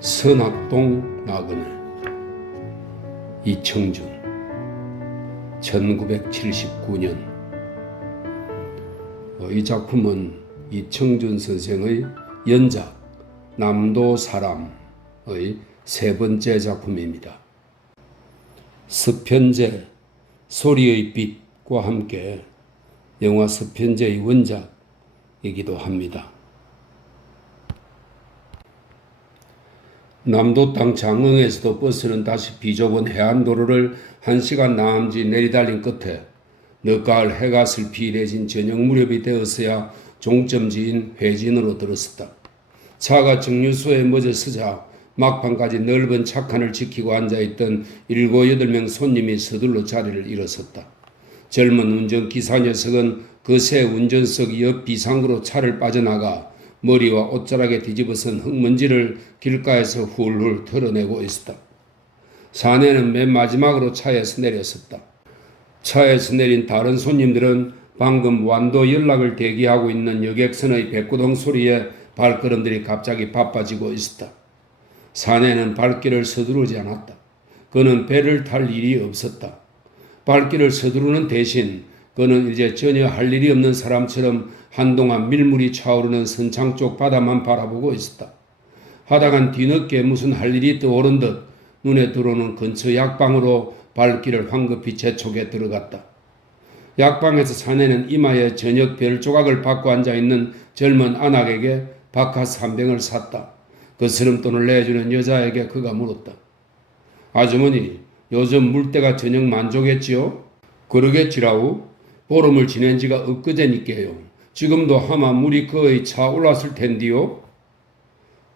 선악동 나그네 이청준 1979년. 이 작품은 이청준 선생의 연작 남도 사람의 세 번째 작품입니다. 서편제 소리의 빛과 함께 영화 서편제의 원작이기도 합니다. 남도 땅 장흥에서도 버스는 다시 비좁은 해안도로를 1시간 남짓 내리달린 끝에 늦가을 해가 슬피 내진 저녁 무렵이 되었어야 종점지인 회진으로 들었었다. 차가 정류소에 멎어 서자 막판까지 넓은 차칸을 지키고 앉아있던 7, 8명 손님이 서둘러 자리를 일어섰다. 젊은 운전기사 녀석은 거세 운전석 옆 비상구로 차를 빠져나가 머리와 옷자락에 뒤집어선 흙먼지를 길가에서 훌훌 털어내고 있었다. 사내는 맨 마지막으로 차에서 내렸었다. 차에서 내린 다른 손님들은 방금 완도 연락을 대기하고 있는 여객선의 백구동 소리에 발걸음들이 갑자기 바빠지고 있었다. 사내는 발길을 서두르지 않았다. 그는 배를 탈 일이 없었다. 발길을 서두르는 대신 그는 이제 전혀 할 일이 없는 사람처럼 한동안 밀물이 차오르는 선창 쪽 바다만 바라보고 있었다. 하다간 뒤늦게 무슨 할 일이 떠오른 듯 눈에 들어오는 근처 약방으로 발길을 황급히 재촉에 들어갔다. 약방에서 사내는 이마에 저녁 별 조각을 받고 앉아있는 젊은 아낙에게 바카스 한 병을 샀다. 그 스름돈을 내주는 여자에게 그가 물었다. 아주머니, 요즘 물때가 저녁 만족했지요? 그러겠지라우. 보름을 지낸 지가 엊그제니까요. 지금도 아마 물이 거의 차 올랐을 텐디요.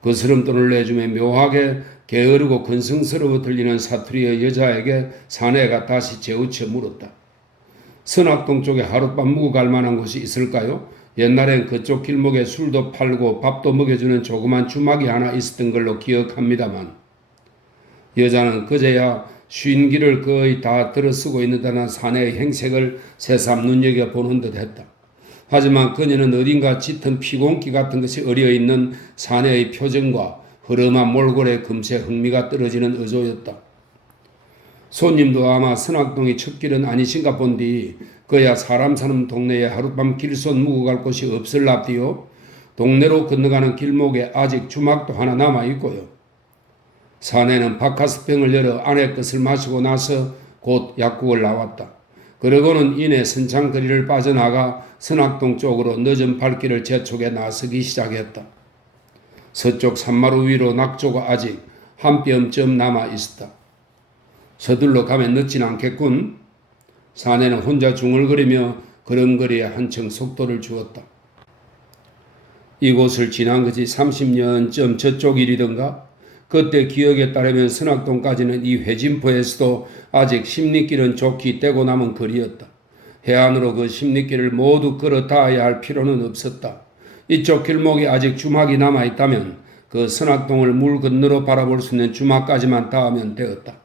그 스름돈을 내주며 묘하게 게으르고 근성스러워 들리는 사투리의 여자에게 사내가 다시 재우쳐 물었다. 선악동 쪽에 하룻밤 묵어 갈 만한 곳이 있을까요? 옛날엔 그쪽 길목에 술도 팔고 밥도 먹여주는 조그만 주막이 하나 있었던 걸로 기억합니다만. 여자는 그제야 쉰 길을 거의 다 들어쓰고 있는다는 사내의 행색을 새삼 눈여겨보는 듯 했다. 하지만 그녀는 어딘가 짙은 피곤기 같은 것이 어려있는 사내의 표정과 흐름한 몰골에 금세 흥미가 떨어지는 어조였다. 손님도 아마 선악동이 첫 길은 아니신가 본디 그야 사람 사는 동네에 하룻밤 길손 묵어 갈 곳이 없을랍디요. 동네로 건너가는 길목에 아직 주막도 하나 남아있고요. 사내는 바카스병을 열어 아내 것을 마시고 나서 곧 약국을 나왔다. 그러고는 이내 선창거리를 빠져나가 선악동 쪽으로 늦은 발길을 재촉에 나서기 시작했다. 서쪽 산마루 위로 낙조가 아직 한 뼘쯤 남아 있었다. 서둘러 가면 늦진 않겠군. 사내는 혼자 중얼거리며 걸음걸이에 한층 속도를 주었다. 이곳을 지난 것이 30년쯤 저쪽 일이던가? 그때 기억에 따르면 선악동까지는 이 회진포에서도 아직 십리길은 좋게 떼고 남은 거리였다. 해안으로 그 십리길을 모두 걸어 닿아야 할 필요는 없었다. 이쪽 길목이 아직 주막이 남아있다면 그 선악동을 물 건너로 바라볼 수 있는 주막까지만 닿으면 되었다.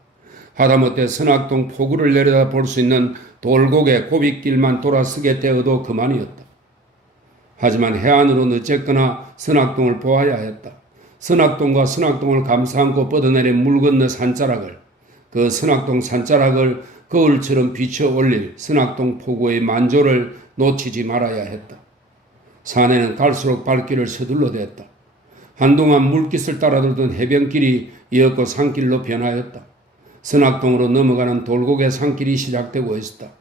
하다못해 선악동 포구를 내려다 볼 수 있는 돌고개 고빗길만 돌아서게 되어도 그만이었다. 하지만 해안으로는 어쨌거나 선악동을 보아야 했다. 선악동과 선악동을 감싸안고 뻗어내린 물 건너 산자락을, 그 선악동 산자락을 거울처럼 비춰 올릴 선악동 포구의 만조를 놓치지 말아야 했다. 사내는 갈수록 발길을 서둘러댔다. 한동안 물깃을 따라돌던 해변길이 이었고 산길로 변하였다. 선악동으로 넘어가는 돌고개 산길이 시작되고 있었다.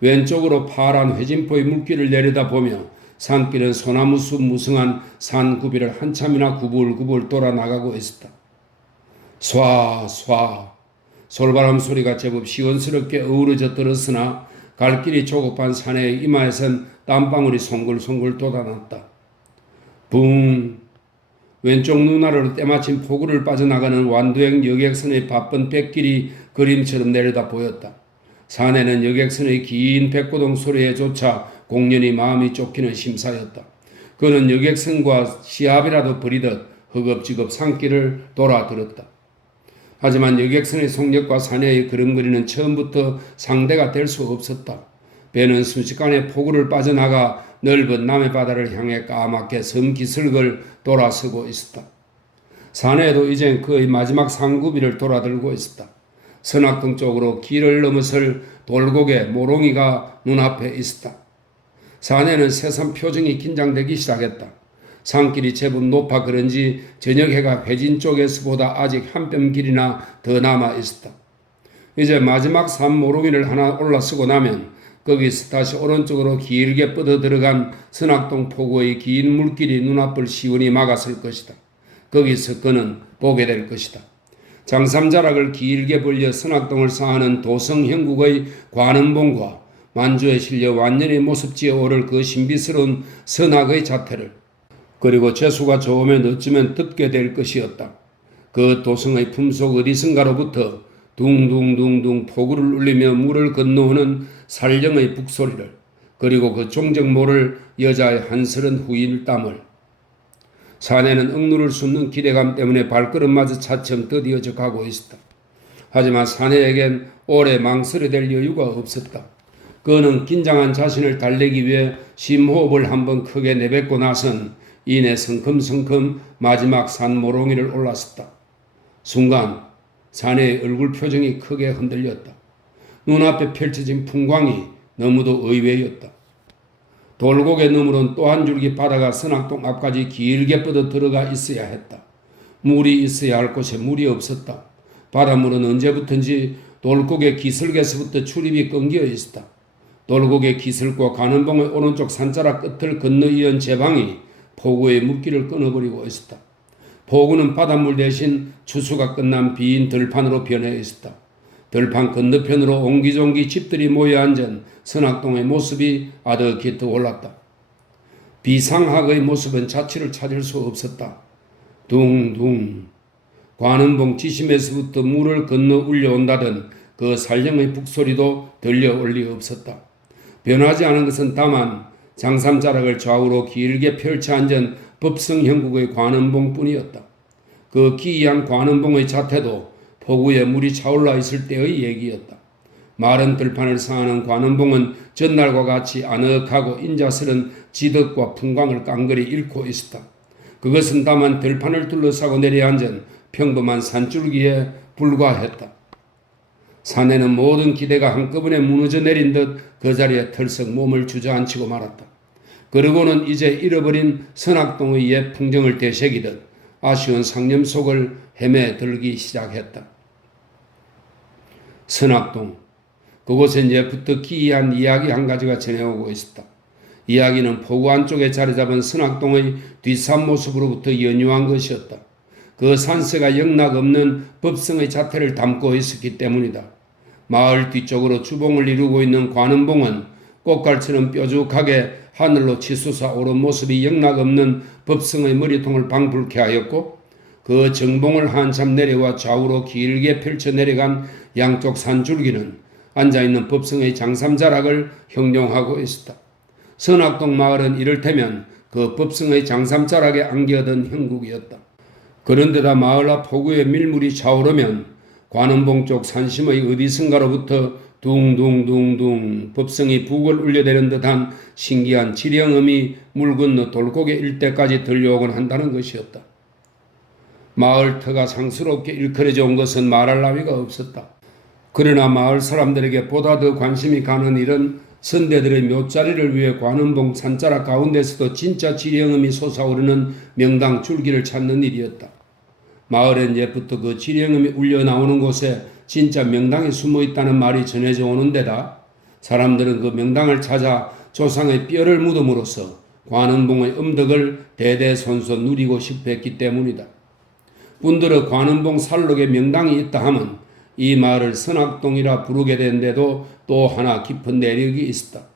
왼쪽으로 파란 회진포의 물길을 내려다보며 산길은 소나무숲 무성한 산구비를 한참이나 구불구불 돌아 나가고 있었다. 쏴쏴 솔바람 소리가 제법 시원스럽게 어우러져 들었으나 갈 길이 조급한 사내의 이마에선 땀방울이 송글송글 돋아났다. 붕 왼쪽 눈아래로 때마침 포구를 빠져나가는 완도행 여객선의 바쁜 뱃길이 그림처럼 내려다 보였다. 사내는 여객선의 긴 백고동 소리에 조차 공연히 마음이 쫓기는 심사였다. 그는 여객선과 시합이라도 벌이듯 허겁지겁 산길을 돌아들었다. 하지만 여객선의 속력과 사내의 걸음걸이는 처음부터 상대가 될 수 없었다. 배는 순식간에 포구를 빠져나가 넓은 남해바다를 향해 까맣게 섬 기슭을 돌아서고 있었다. 산에도 이젠 그의 마지막 상구비를 돌아들고 있었다. 선악동 쪽으로 길을 넘어설 돌고개 모롱이가 눈앞에 있었다. 산에는 새삼 표정이 긴장되기 시작했다. 산길이 제법 높아 그런지 저녁 해가 회진 쪽에서보다 아직 한 뼘 길이나 더 남아 있었다. 이제 마지막 산 모롱이를 하나 올라서고 나면 거기서 다시 오른쪽으로 길게 뻗어 들어간 선악동 포구의 긴 물길이 눈앞을 시원히 막았을 것이다. 거기서 그는 보게 될 것이다. 장삼자락을 길게 벌려 선악동을 쌓아는 도성형국의 관음봉과 만주에 실려 완전히 모습지어 오를 그 신비스러운 선악의 자태를, 그리고 재수가 좋으면 어쩌면 듣게 될 것이었다. 그 도성의 품속 어디선가로부터 둥둥둥둥 포구를 울리며 물을 건너오는 살령의 북소리를, 그리고 그 종적모를 여자의 한스런 후일땀을. 사내는 억누를 숫는 기대감 때문에 발걸음마저 차츰 더디어져 가고 있었다. 하지만 사내에겐 오래 망설여댈 여유가 없었다. 그는 긴장한 자신을 달래기 위해 심호흡을 한번 크게 내뱉고 나선 이내 성큼성큼 마지막 산모롱이를 올랐었다. 순간 사내의 얼굴 표정이 크게 흔들렸다. 눈앞에 펼쳐진 풍광이 너무도 의외였다. 돌고개 너머론 또 한 줄기 바다가 선악동 앞까지 길게 뻗어 들어가 있어야 했다. 물이 있어야 할 곳에 물이 없었다. 바닷물은 언제부턴지 돌고개 기슭에서부터 출입이 끊겨 있었다. 돌고개 기슭과 관음봉의 오른쪽 산자락 끝을 건너 이은 제방이 포구의 물길을 끊어버리고 있었다. 포구는 바닷물 대신 추수가 끝난 빈 들판으로 변해 있었다. 들판 건너편으로 옹기종기 집들이 모여 앉은 선악동의 모습이 아득히 떠올랐다. 비상학의 모습은 자취를 찾을 수 없었다. 둥둥 관음봉 지심에서부터 물을 건너 울려온다던 그 살령의 북소리도 들려올 리 없었다. 변하지 않은 것은 다만 장삼자락을 좌우로 길게 펼쳐 앉은 법성형국의 관음봉뿐이었다. 그 기이한 관음봉의 자태도 포구에 물이 차올라 있을 때의 얘기였다. 마른 들판을 상하는 관음봉은 전날과 같이 아늑하고 인자스런 지덕과 풍광을 깡그리 잃고 있었다. 그것은 다만 들판을 둘러싸고 내려앉은 평범한 산줄기에 불과했다. 산에는 모든 기대가 한꺼번에 무너져 내린 듯 그 자리에 털썩 몸을 주저앉히고 말았다. 그러고는 이제 잃어버린 선악동의 옛 풍경을 되새기듯 아쉬운 상념 속을 헤매들기 시작했다. 선악동, 그곳엔 예부터 기이한 이야기 한 가지가 전해오고 있었다. 이야기는 포구 안쪽에 자리 잡은 선악동의 뒷산 모습으로부터 연유한 것이었다. 그 산세가 영락없는 법성의 자태를 담고 있었기 때문이다. 마을 뒤쪽으로 주봉을 이루고 있는 관음봉은 꽃갈처럼 뾰족하게 하늘로 치솟아 오른 모습이 영락없는 법성의 머리통을 방불케 하였고, 그 정봉을 한참 내려와 좌우로 길게 펼쳐 내려간 양쪽 산줄기는 앉아있는 법성의 장삼자락을 형용하고 있었다. 선악동 마을은 이를테면 그 법성의 장삼자락에 안겨든 형국이었다. 그런데다 마을 앞 포구에 밀물이 차오르면 관음봉 쪽 산심의 어디선가로부터 둥둥둥둥 법성이 북을 울려대는 듯한 신기한 지령음이 물 건너 돌고개 일대까지 들려오곤 한다는 것이었다. 마을 터가 상스럽게 일컬어져 온 것은 말할 나위가 없었다. 그러나 마을 사람들에게 보다 더 관심이 가는 일은 선대들의 묘자리를 위해 관음봉 산자락 가운데서도 진짜 지령음이 솟아오르는 명당 줄기를 찾는 일이었다. 마을엔 예부터 그 지령음이 울려 나오는 곳에 진짜 명당이 숨어 있다는 말이 전해져 오는 데다 사람들은 그 명당을 찾아 조상의 뼈를 묻음으로써 관음봉의 음덕을 대대손손 누리고 싶어 했기 때문이다. 뿐더러 관음봉 살록에 명당이 있다 하면 이 마을을 선악동이라 부르게 된 데도 또 하나 깊은 내력이 있었다.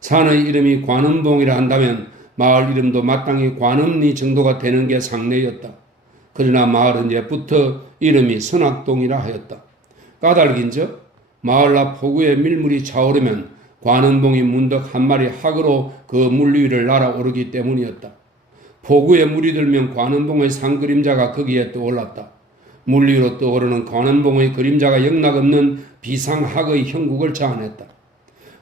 산의 이름이 관음봉이라 한다면 마을 이름도 마땅히 관음리 정도가 되는 게 상례였다. 그러나 마을은 옛부터 이름이 선악동이라 하였다. 까닭인즉 마을 앞 포구에 밀물이 차오르면 관음봉이 문득 한 마리 학으로 그 물 위를 날아오르기 때문이었다. 포구에 물이 들면 관음봉의 산그림자가 거기에 떠올랐다. 물 위로 떠오르는 관음봉의 그림자가 영락없는 비상학의 형국을 자아냈다.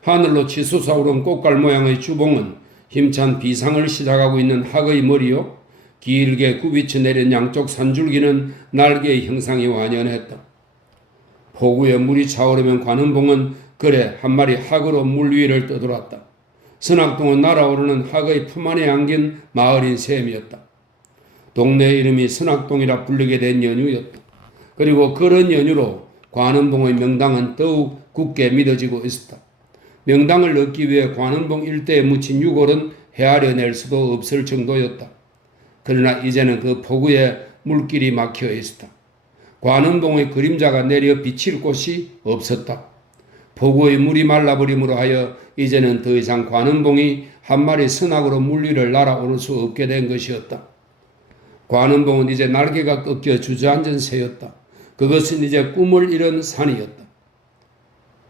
하늘로 치솟아오른 꽃갈 모양의 주봉은 힘찬 비상을 시작하고 있는 학의 머리요, 길게 굽이쳐 내린 양쪽 산줄기는 날개의 형상이 완연했다. 폭우에 물이 차오르면 관음봉은 그래 한 마리 학으로 물 위를 떠돌았다. 선악동은 날아오르는 학의 품 안에 안긴 마을인 셈이었다. 동네 이름이 선악동이라 불리게 된 연유였다. 그리고 그런 연유로 관음봉의 명당은 더욱 굳게 믿어지고 있었다. 명당을 얻기 위해 관음봉 일대에 묻힌 유골은 헤아려낼 수도 없을 정도였다. 그러나 이제는 그 폭우에 물길이 막혀 있었다. 관음봉의 그림자가 내려 비칠 곳이 없었다. 폭우의 물이 말라버림으로 하여 이제는 더 이상 관음봉이 한 마리 선악으로 물 위를 날아오를 수 없게 된 것이었다. 관음봉은 이제 날개가 꺾여 주저앉은 새였다. 그것은 이제 꿈을 이룬 산이었다.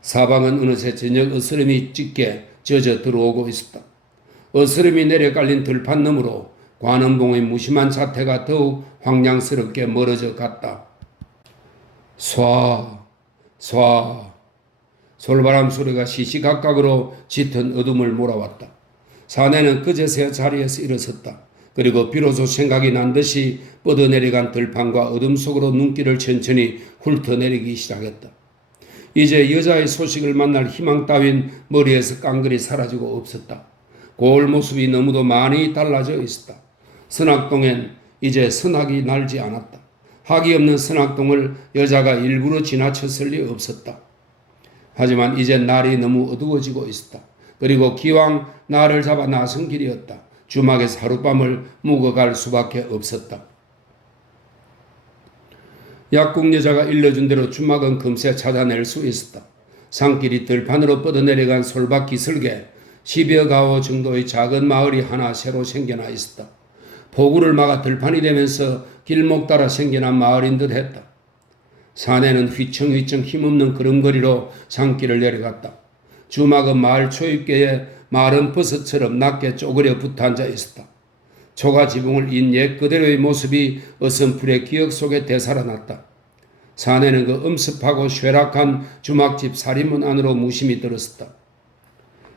사방은 어느새 저녁 어스름이 짙게 젖어 들어오고 있었다. 어스름이 내려 깔린 들판 너머로 관음봉의 무심한 자태가 더욱 황량스럽게 멀어져 갔다. 쏴, 쏴. 솔바람 소리가 시시각각으로 짙은 어둠을 몰아왔다. 사내는 그제서야 자리에서 일어섰다. 그리고 비로소 생각이 난 듯이 뻗어내려간 들판과 어둠 속으로 눈길을 천천히 훑어내리기 시작했다. 이제 여자의 소식을 만날 희망 따윈 머리에서 깡그리 사라지고 없었다. 고을 모습이 너무도 많이 달라져 있었다. 선악동엔 이제 선악이 날지 않았다. 학이 없는 선악동을 여자가 일부러 지나쳤을 리 없었다. 하지만 이제 날이 너무 어두워지고 있었다. 그리고 기왕 나를 잡아 나선 길이었다. 주막에서 하룻밤을 묵어갈 수밖에 없었다. 약국 여자가 일러준 대로 주막은 금세 찾아낼 수 있었다. 산길이 들판으로 뻗어내려간 솔밭 기슭에 10여 가오 정도의 작은 마을이 하나 새로 생겨나 있었다. 폭우를 막아 들판이 되면서 길목 따라 생겨난 마을인 듯 했다. 사내는 휘청휘청 힘없는 걸음걸이로 산길을 내려갔다. 주막은 마을 초입계에 마른 버섯처럼 낮게 쪼그려 붙어 앉아 있었다. 초가 지붕을 인 옛 그대로의 모습이 어슴풀의 기억 속에 되살아났다. 사내는 그 엄습하고 쇠락한 주막집 사리문 안으로 무심히 들었었다.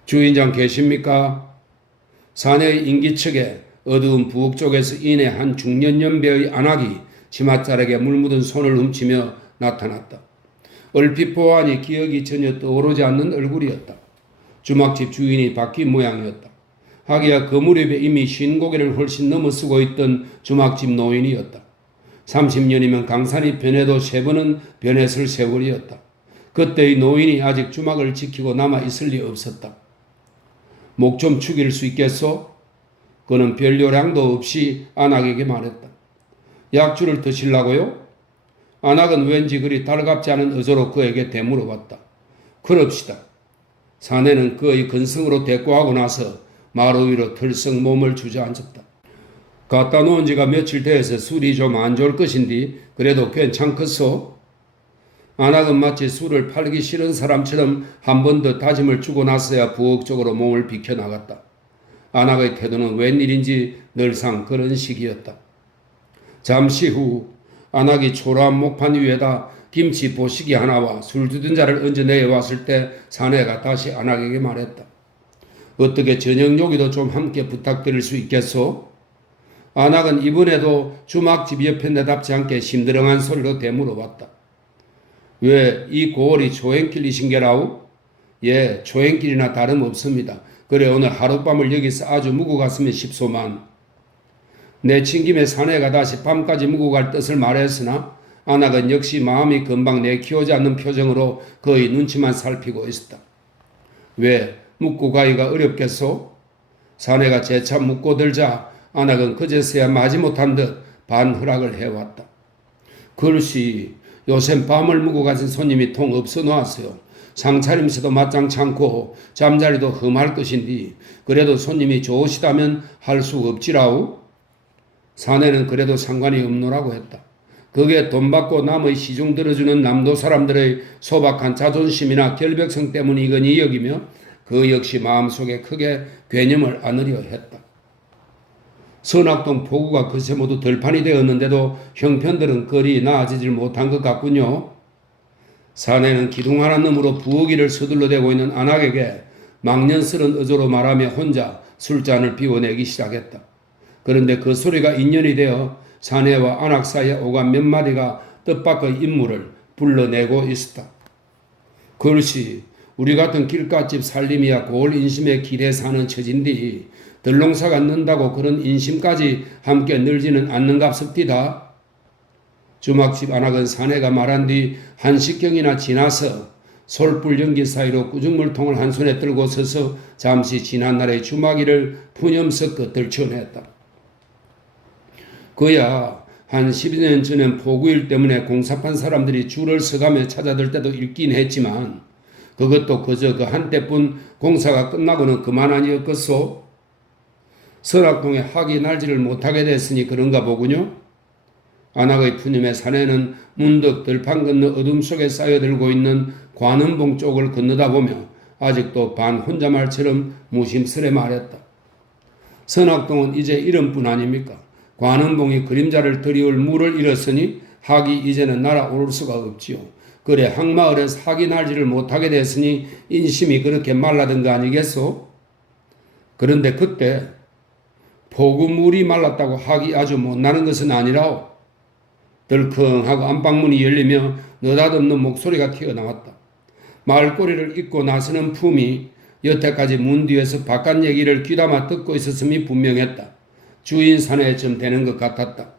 주인장 계십니까? 사내의 인기척에 어두운 부엌 쪽에서 인의 한 중년 연배의 안악이 치맛자락에 물 묻은 손을 훔치며 나타났다. 얼핏 보아하니 기억이 전혀 떠오르지 않는 얼굴이었다. 주막집 주인이 바뀐 모양이었다. 하기야 그 무렵에 이미 쉰 고개를 훨씬 넘어서고 있던 주막집 노인이었다. 30년이면 강산이 변해도 3번은 변했을 세월이었다. 그때의 노인이 아직 주막을 지키고 남아있을 리 없었다. 목 좀 축일 수 있겠소? 그는 별 요량도 없이 안악에게 말했다. 약주를 드시려고요? 안악은 왠지 그리 달갑지 않은 어조로 그에게 되물어봤다. 그럽시다. 사내는 그의 근성으로 대꾸하고 나서 마루 위로 털썩 몸을 주저앉았다. 갖다 놓은 지가 며칠 되어서 술이 좀 안 좋을 것인데 그래도 괜찮겠소? 안악은 마치 술을 팔기 싫은 사람처럼 한 번 더 다짐을 주고 나서야 부엌 쪽으로 몸을 비켜나갔다. 안악의 태도는 웬일인지 늘상 그런 식이었다. 잠시 후 안악이 초라한 목판 위에다 김치 보시기 하나와 술 두든 자를 얹어 내어왔을 때 사내가 다시 안악에게 말했다. 어떻게 저녁 요기도 좀 함께 부탁드릴 수 있겠소? 안악은 이번에도 주막집 옆에 내답지 않게 심드렁한 소리로 되물어봤다. 왜 이 고을이 초행길이신 게라우? 예, 초행길이나 다름없습니다. 그래 오늘 하룻밤을 여기서 아주 묵고 갔으면 싶소만. 내친 김에 사내가 다시 밤까지 묵고 갈 뜻을 말했으나 안악은 역시 마음이 금방 내키우지 않는 표정으로 그의 눈치만 살피고 있었다. 왜 묵고 가기가 어렵겠소? 사내가 재차 묵고 들자 안악은 그제서야 마지못한 듯 반허락을 해왔다. 글씨 요새 밤을 묵고 가신 손님이 통 없어 놓았어요. 상차림새도 마땅치 않고 잠자리도 험할 것인데 그래도 손님이 좋으시다면 할 수 없지라우? 사내는 그래도 상관이 없노라고 했다. 그게 돈 받고 남의 시중 들어주는 남도 사람들의 소박한 자존심이나 결백성 때문이거니 여기며 그 역시 마음속에 크게 괴념을 안으려 했다. 선악동 포구가 그새 모두 들판이 되었는데도 형편들은 거리 나아지질 못한 것 같군요. 사내는 기둥 하나 너머로 부엌일을 서둘러대고 있는 안악에게 망년스런 어조로 말하며 혼자 술잔을 비워내기 시작했다. 그런데 그 소리가 인연이 되어 사내와 안악 사이에 오간 몇 마디가 뜻밖의 인물을 불러내고 있었다. 그것이 우리 같은 길갓집 살림이야 고을 인심의 길에 사는 처진디 들농사가 는다고 그런 인심까지 함께 늘지는 않는갑습디다. 주막집 안악은 사내가 말한 뒤 1시경이나 지나서 솔불 연기 사이로 꾸중물통을 한 손에 들고 서서 잠시 지난 날의 주막이를 푸념섞어 들춰냈다. 그야 한 12년 전엔 포구일 때문에 공사판 사람들이 줄을 서가며 찾아들 때도 있긴 했지만 그것도 그저 그 한때뿐 공사가 끝나고는 그만 아니었겠소? 설악동에 학이 날지를 못하게 됐으니 그런가 보군요. 안악의 푸념의 사내는 문득 들판 건너 어둠 속에 쌓여들고 있는 관음봉 쪽을 건너다 보며 아직도 반 혼자말처럼 무심스레 말했다. 선악동은 이제 이름뿐 아닙니까? 관음봉이 그림자를 들이올 물을 잃었으니 학이 이제는 날아오를 수가 없지요. 그래 항마을은 학이 날지를 못하게 됐으니 인심이 그렇게 말라든 거 아니겠소? 그런데 그때 포구물이 말랐다고 학이 아주 못나는 것은 아니라오. 덜컹하고 안방문이 열리며 느닷없는 목소리가 튀어나왔다. 말꼬리를 입고 나서는 품이 여태까지 문 뒤에서 바깥 얘기를 귀담아 듣고 있었음이 분명했다. 주인 사내쯤 되는 것 같았다.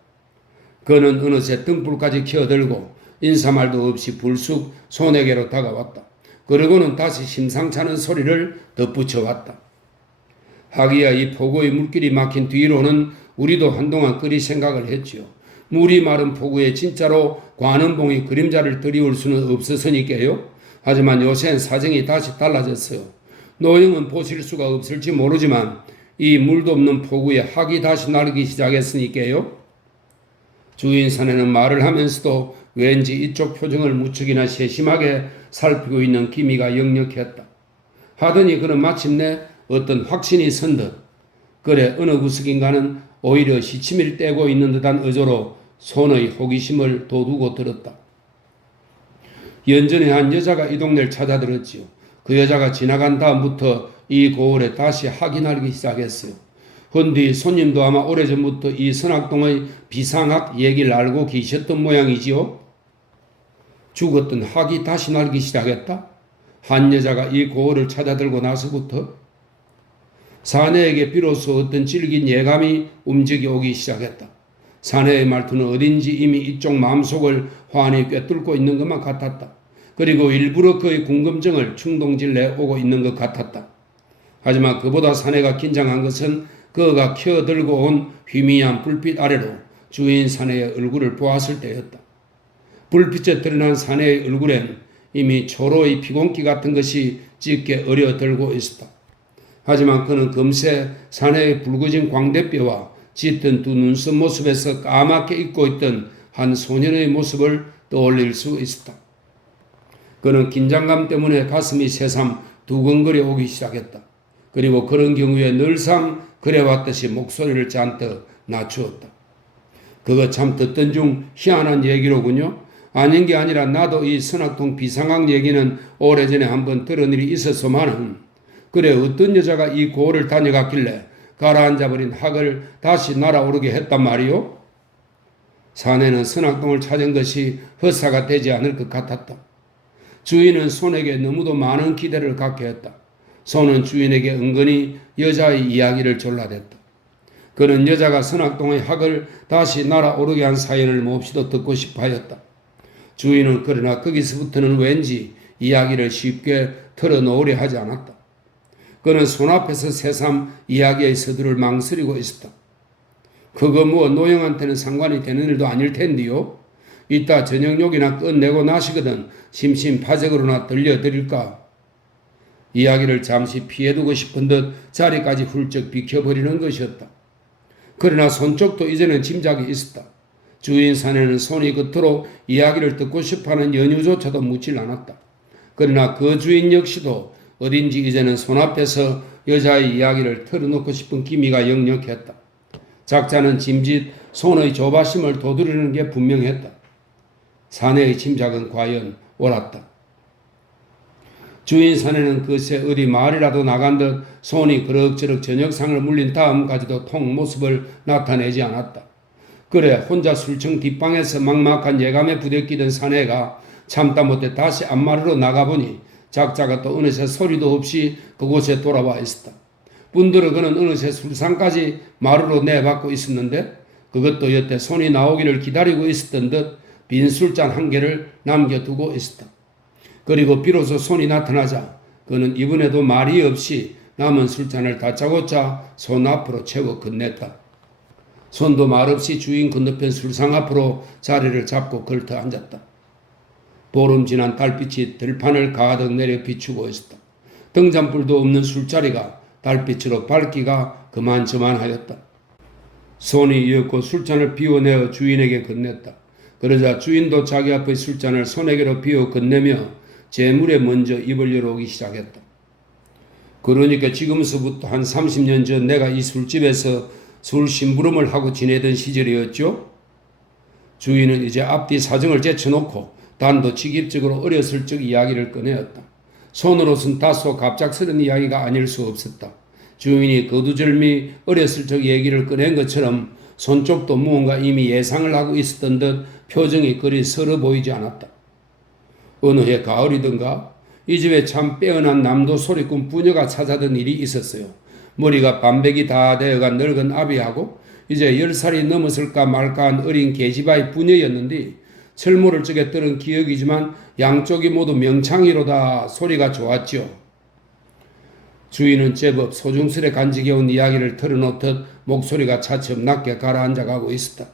그는 어느새 등불까지 켜들고 인사말도 없이 불쑥 손에게로 다가왔다. 그러고는 다시 심상치 않은 소리를 덧붙여왔다. 하기야 이 포구의 물길이 막힌 뒤로는 우리도 한동안 그리 생각을 했지요. 물이 마른 포구에 진짜로 관음봉이 그림자를 들이올 수는 없었으니까요. 하지만 요새는 사정이 다시 달라졌어요. 노영은 보실 수가 없을지 모르지만 이 물도 없는 포구에 학이 다시 날기 시작했으니까요. 주인 사내는 말을 하면서도 왠지 이쪽 표정을 무척이나 세심하게 살피고 있는 기미가 역력했다. 하더니 그는 마침내 어떤 확신이 선 듯 그래 어느 구석인가는 오히려 시치미를 떼고 있는 듯한 어조로 손의 호기심을 돋우고 들었다. 연전에 한 여자가 이 동네를 찾아들었지요. 그 여자가 지나간 다음부터 이 고을에 다시 학이 날기 시작했어요. 헌디 손님도 아마 오래전부터 이 선악동의 비상학 얘기를 알고 계셨던 모양이지요. 죽었던 학이 다시 날기 시작했다. 한 여자가 이 고을을 찾아들고 나서부터 사내에게 비로소 어떤 질긴 예감이 움직여오기 시작했다. 사내의 말투는 어딘지 이미 이쪽 마음속을 환히 꿰뚫고 있는 것만 같았다. 그리고 일부러 그의 궁금증을 충동질 내오고 있는 것 같았다. 하지만 그보다 사내가 긴장한 것은 그가 켜들고 온 희미한 불빛 아래로 주인 사내의 얼굴을 보았을 때였다. 불빛에 드러난 사내의 얼굴엔 이미 초로의 피곤기 같은 것이 짙게 어려들고 있었다. 하지만 그는 금세 사내의 붉어진 광대뼈와 짙은 두 눈썹 모습에서 까맣게 잊고 있던 한 소년의 모습을 떠올릴 수 있었다. 그는 긴장감 때문에 가슴이 새삼 두근거려 오기 시작했다. 그리고 그런 경우에 늘상 그래왔듯이 목소리를 잔뜩 낮추었다. 그거 참 듣던 중 희한한 얘기로군요. 아닌 게 아니라 나도 이 선악동 비상학 얘기는 오래전에 한번 들은 일이 있었소만은 그래 어떤 여자가 이 고을을 다녀갔길래 가라앉아버린 학을 다시 날아오르게 했단 말이요? 사내는 선악동을 찾은 것이 허사가 되지 않을 것 같았다. 주인은 손에게 너무도 많은 기대를 갖게 했다. 손은 주인에게 은근히 여자의 이야기를 졸라댔다. 그는 여자가 선악동의 학을 다시 날아오르게 한 사연을 몹시도 듣고 싶어 하였다. 주인은 그러나 거기서부터는 왠지 이야기를 쉽게 털어놓으려 하지 않았다. 그는 손앞에서 새삼 이야기의 서두를 망설이고 있었다. 그거 뭐 노영한테는 상관이 되는 일도 아닐 텐데요. 이따 저녁욕이나 끝내고 나시거든 심심파적으로나 들려드릴까. 이야기를 잠시 피해두고 싶은 듯 자리까지 훌쩍 비켜버리는 것이었다. 그러나 손쪽도 이제는 짐작이 있었다. 주인 사내는 손이 그토록 이야기를 듣고 싶어하는 연유조차도 묻질 않았다. 그러나 그 주인 역시도 어딘지 이제는 손앞에서 여자의 이야기를 털어놓고 싶은 기미가 역력했다. 작자는 짐짓 손의 조바심을 도드리는 게 분명했다. 사내의 짐작은 과연 옳았다. 주인 사내는 그새 어디 마을이라도 나간 듯 손이 그럭저럭 저녁상을 물린 다음까지도 통 모습을 나타내지 않았다. 그래 혼자 술청 뒷방에서 막막한 예감에 부대끼던 사내가 참다 못해 다시 앞마루로 나가보니 작자가 또 어느새 소리도 없이 그곳에 돌아와 있었다. 분들어 그는 어느새 술상까지 마루로 내받고 있었는데 그것도 여태 손이 나오기를 기다리고 있었던 듯 빈 술잔 한 개를 남겨두고 있었다. 그리고 비로소 손이 나타나자 그는 이번에도 말이 없이 남은 술잔을 다짜고짜 손 앞으로 채워 건넸다. 손도 말없이 주인 건너편 술상 앞으로 자리를 잡고 걸터 앉았다. 보름 지난 달빛이 들판을 가득 내려 비추고 있었다. 등잔불도 없는 술자리가 달빛으로 밝기가 그만저만하였다. 손이 이었고 술잔을 비워내어 주인에게 건넸다. 그러자 주인도 자기 앞의 술잔을 손에게로 비워 건네며 재물에 먼저 입을 열어오기 시작했다. 그러니까 지금서부터 한 30년 전 내가 이 술집에서 술 심부름을 하고 지내던 시절이었죠. 주인은 이제 앞뒤 사정을 제쳐놓고 단도직입적으로 어렸을 적 이야기를 꺼내었다. 손으로선 다소 갑작스런 이야기가 아닐 수 없었다. 주인이 거두절미 어렸을 적 얘기를 꺼낸 것처럼 손 쪽도 무언가 이미 예상을 하고 있었던 듯 표정이 그리 서러 보이지 않았다. 어느 해 가을이던가 이 집에 참 빼어난 남도 소리꾼 부녀가 찾아든 일이 있었어요. 머리가 반백이 다 되어간 늙은 아비하고 이제 10살이 넘었을까 말까한 어린 계집아이 부녀였는데 철모를 적에 들은 기억이지만 양쪽이 모두 명창이로다 소리가 좋았죠. 주인은 제법 소중스레 간직해온 이야기를 털어놓듯 목소리가 차츰 낮게 가라앉아가고 있었다.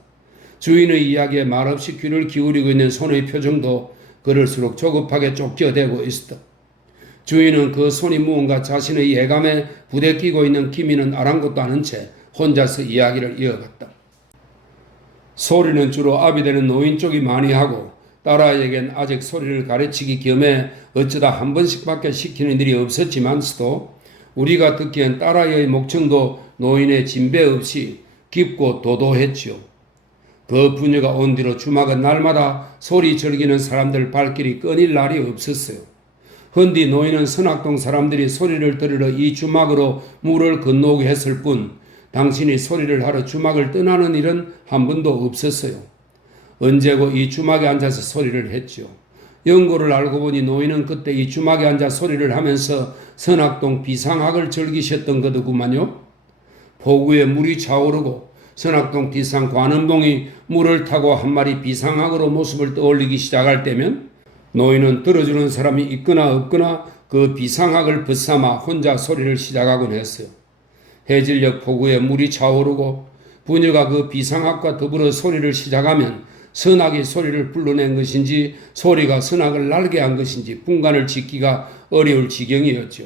주인의 이야기에 말없이 귀를 기울이고 있는 손의 표정도 그럴수록 조급하게 쫓겨대고 있었다. 주인은 그 손이 무언가 자신의 예감에 부대끼고 있는 기미는 아랑곳도 않은 채 혼자서 이야기를 이어갔다. 소리는 주로 아비되는 노인 쪽이 많이 하고 딸아이에겐 아직 소리를 가르치기 겸해 어쩌다 한 번씩밖에 시키는 일이 없었지만서도 우리가 듣기엔 딸아이의 목청도 노인의 진배 없이 깊고 도도했지요. 그 부녀가 온 뒤로 주막은 날마다 소리 즐기는 사람들 발길이 끊일 날이 없었어요. 헌디 노인은 선악동 사람들이 소리를 들으러 이 주막으로 물을 건너오게 했을 뿐 당신이 소리를 하러 주막을 떠나는 일은 한 번도 없었어요. 언제고 이 주막에 앉아서 소리를 했죠. 연고를 알고 보니 노인은 그때 이 주막에 앉아 소리를 하면서 선악동 비상학을 즐기셨던 거더구만요. 포구에 물이 차오르고 선악동 뒷산 관음봉이 물을 타고 한 마리 비상학으로 모습을 떠올리기 시작할 때면 노인은 들어주는 사람이 있거나 없거나 그 비상학을 벗삼아 혼자 소리를 시작하곤 했어요. 해질녘 포구에 물이 차오르고 부녀가 그 비상학과 더불어 소리를 시작하면 선악이 소리를 불러낸 것인지 소리가 선악을 날게 한 것인지 분간을 짓기가 어려울 지경이었죠.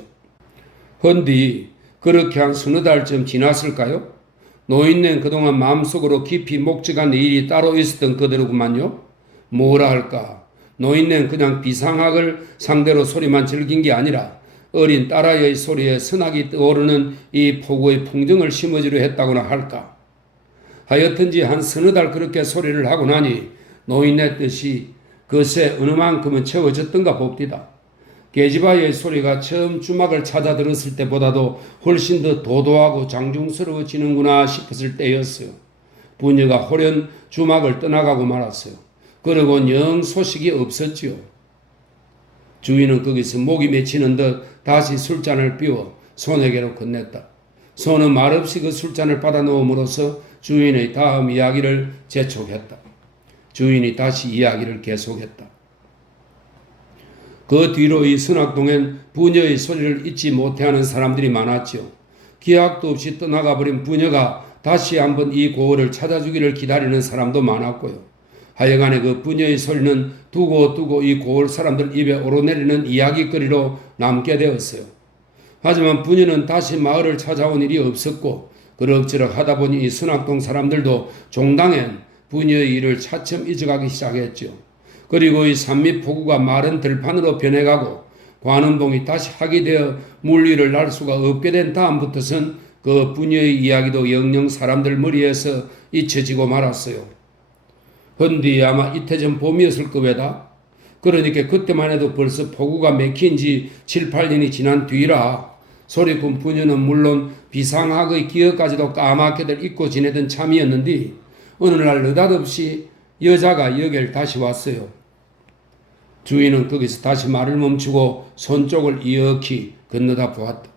헌디 그렇게 한 서너 달쯤 지났을까요? 노인네는 그동안 마음속으로 깊이 목적한 일이 따로 있었던 그대로구만요. 뭐라 할까? 노인네는 그냥 비상학을 상대로 소리만 즐긴 게 아니라 어린 딸아이의 소리에 선악이 떠오르는 이 포구의 풍정을 심어주려 했다고나 할까? 하여튼지 한 서너 달 그렇게 소리를 하고 나니 노인네 뜻이 그새 어느 만큼은 채워졌던가 봅디다. 계집아이의 소리가 처음 주막을 찾아 들었을 때보다도 훨씬 더 도도하고 장중스러워지는구나 싶었을 때였어요. 부녀가 홀연 주막을 떠나가고 말았어요. 그러곤 영 소식이 없었지요. 주인은 거기서 목이 맺히는 듯 다시 술잔을 비워 손에게로 건넸다. 손은 말없이 그 술잔을 받아 놓음으로써 주인의 다음 이야기를 재촉했다. 주인이 다시 이야기를 계속했다. 그 뒤로 이 선악동엔 부녀의 소리를 잊지 못해하는 사람들이 많았지요. 기약도 없이 떠나가버린 부녀가 다시 한번 이 고을을 찾아주기를 기다리는 사람도 많았고요. 하여간에 그 부녀의 소리는 두고 이 고을 사람들 입에 오르내리는 이야기거리로 남게 되었어요. 하지만 부녀는 다시 마을을 찾아온 일이 없었고 그럭저럭 하다 보니 이 선악동 사람들도 종당엔 부녀의 일을 차츰 잊어가기 시작했죠. 그리고 이 산밑 포구가 마른 들판으로 변해가고 관음봉이 다시 하게 되어 물 위를 날 수가 없게 된 다음부터선 그 부녀의 이야기도 영영 사람들 머리에서 잊혀지고 말았어요. 헌디 아마 이태전 봄이었을 겁에다. 그러니까 그때만 해도 벌써 포구가 맥힌 지 7, 8년이 지난 뒤라 소리꾼 부녀는 물론 비상학의 기억까지도 까맣게들 잊고 지내던 참이었는데 어느 날 느닷없이 여자가 여길 다시 왔어요. 주인은 거기서 다시 말을 멈추고 손 쪽을 이렇게 건너다 보았다.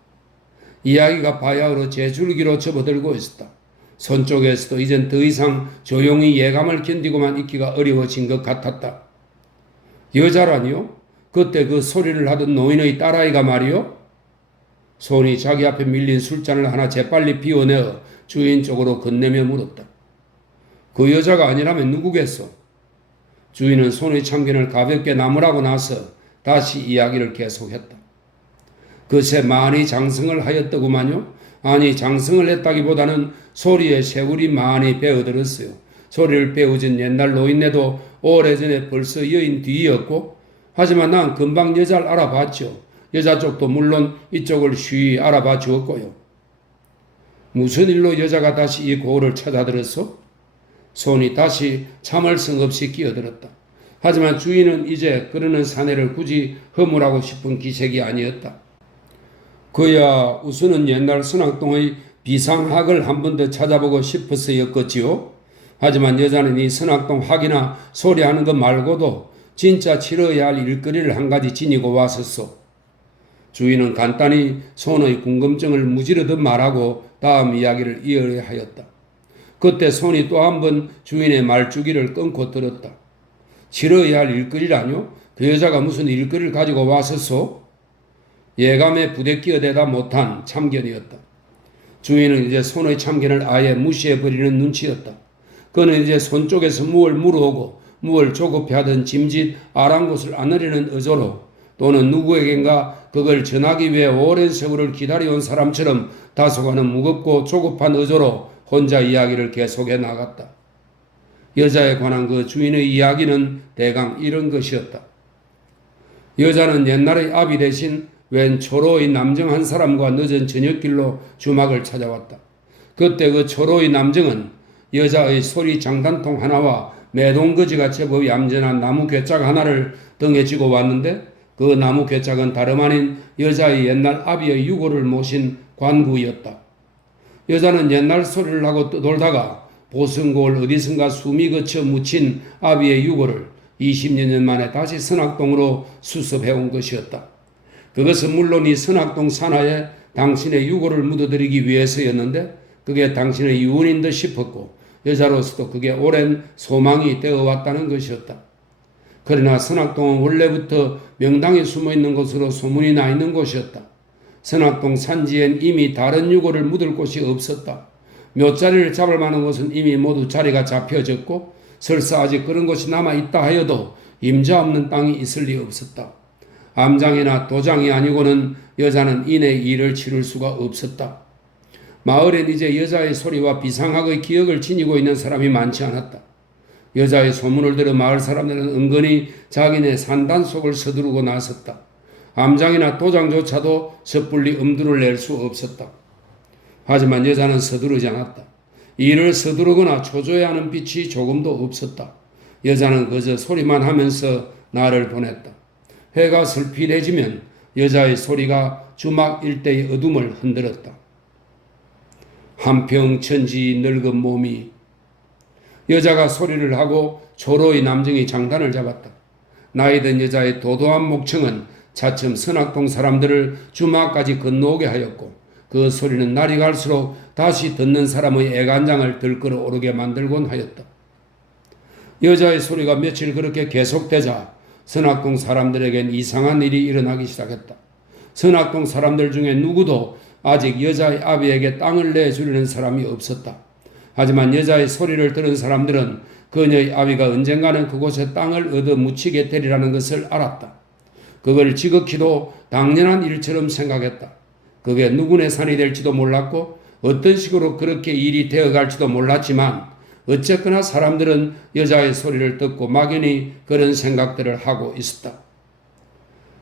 이야기가 바야흐로 제줄기로 접어들고 있었다. 손 쪽에서도 이젠 더 이상 조용히 예감을 견디고만 있기가 어려워진 것 같았다. 여자라니요? 그때 그 소리를 하던 노인의 딸아이가 말이요? 손이 자기 앞에 밀린 술잔을 하나 재빨리 비워내어 주인 쪽으로 건네며 물었다. 그 여자가 아니라면 누구겠소? 주인은 손의 참견을 가볍게 나무라고 나서 다시 이야기를 계속했다. 그새 많이 장성을 하였더구만요. 아니 장성을 했다기보다는 소리에 세월이 많이 배어들었어요. 소리를 배우진 옛날 노인네도 오래전에 벌써 여인 뒤였고 하지만 난 금방 여자를 알아봤죠. 여자 쪽도 물론 이쪽을 쉬이 알아봐 주었고요. 무슨 일로 여자가 다시 이 고을을 찾아들었소? 손이 다시 참을 성 없이 끼어들었다. 하지만 주인은 이제 그러는 사내를 굳이 허물하고 싶은 기색이 아니었다. 그야 우선은 옛날 선악동의 비상학을 한 번 더 찾아보고 싶어서였겠지요. 하지만 여자는 이 선악동 학이나 소리하는 것 말고도 진짜 치러야 할 일거리를 한 가지 지니고 왔었소. 주인은 간단히 손의 궁금증을 무지르듯 말하고 다음 이야기를 이어야 하였다. 그때 손이 또 한 번 주인의 말주기를 끊고 들었다. 치러야 할 일거리라뇨? 그 여자가 무슨 일거리를 가지고 왔었소? 예감에 부대끼어대다 못한 참견이었다. 주인은 이제 손의 참견을 아예 무시해버리는 눈치였다. 그는 이제 손 쪽에서 무얼 물어오고 무얼 조급해하던 짐짓 아랑곳을 안으려는 의도로 또는 누구에겐가 그걸 전하기 위해 오랜 세월을 기다려온 사람처럼 다소간은 무겁고 조급한 의도로 혼자 이야기를 계속해 나갔다. 여자에 관한 그 주인의 이야기는 대강 이런 것이었다. 여자는 옛날의 아비 대신 웬 초로의 남정 한 사람과 늦은 저녁길로 주막을 찾아왔다. 그때 그 초로의 남정은 여자의 소리 장단통 하나와 매동거지가 제법 얌전한 나무 괴짝 하나를 등에 지고 왔는데 그 나무 괴짝은 다름 아닌 여자의 옛날 아비의 유고를 모신 관구였다. 여자는 옛날 소리를 하고 떠돌다가 보성고을 어디선가 숨이 거쳐 묻힌 아비의 유고를 20여 년 만에 다시 선악동으로 수습해온 것이었다. 그것은 물론 이 선악동 산하에 당신의 유고를 묻어드리기 위해서였는데 그게 당신의 유언인 듯 싶었고 여자로서도 그게 오랜 소망이 되어왔다는 것이었다. 그러나 선악동은 원래부터 명당에 숨어있는 곳으로 소문이 나 있는 곳이었다. 선악동 산지엔 이미 다른 유고를 묻을 곳이 없었다. 묘자리를 잡을 만한 곳은 이미 모두 자리가 잡혀졌고 설사 아직 그런 곳이 남아있다 하여도 임자 없는 땅이 있을 리 없었다. 암장이나 도장이 아니고는 여자는 이내 일을 치를 수가 없었다. 마을엔 이제 여자의 소리와 비상학의 기억을 지니고 있는 사람이 많지 않았다. 여자의 소문을 들어 마을 사람들은 은근히 자기네 산단 속을 서두르고 나섰다. 암장이나 도장조차도 섣불리 엄두를 낼 수 없었다. 하지만 여자는 서두르지 않았다. 일을 서두르거나 초조해하는 빛이 조금도 없었다. 여자는 그저 소리만 하면서 날을 보냈다. 해가 슬피해지면 여자의 소리가 주막 일대의 어둠을 흔들었다. 한평천지 늙은 몸이 여자가 소리를 하고 초로의 남정이 장단을 잡았다. 나이든 여자의 도도한 목청은 차츰 선악동 사람들을 주막까지 건너오게 하였고 그 소리는 날이 갈수록 다시 듣는 사람의 애간장을 들끓어 오르게 만들곤 하였다. 여자의 소리가 며칠 그렇게 계속되자 선악동 사람들에겐 이상한 일이 일어나기 시작했다. 선악동 사람들 중에 누구도 아직 여자의 아비에게 땅을 내주려는 사람이 없었다. 하지만 여자의 소리를 들은 사람들은 그녀의 아비가 언젠가는 그곳에 땅을 얻어 묻히게 되리라는 것을 알았다. 그걸 지극히도 당연한 일처럼 생각했다. 그게 누구네 산이 될지도 몰랐고 어떤 식으로 그렇게 일이 되어갈지도 몰랐지만 어쨌거나 사람들은 여자의 소리를 듣고 막연히 그런 생각들을 하고 있었다.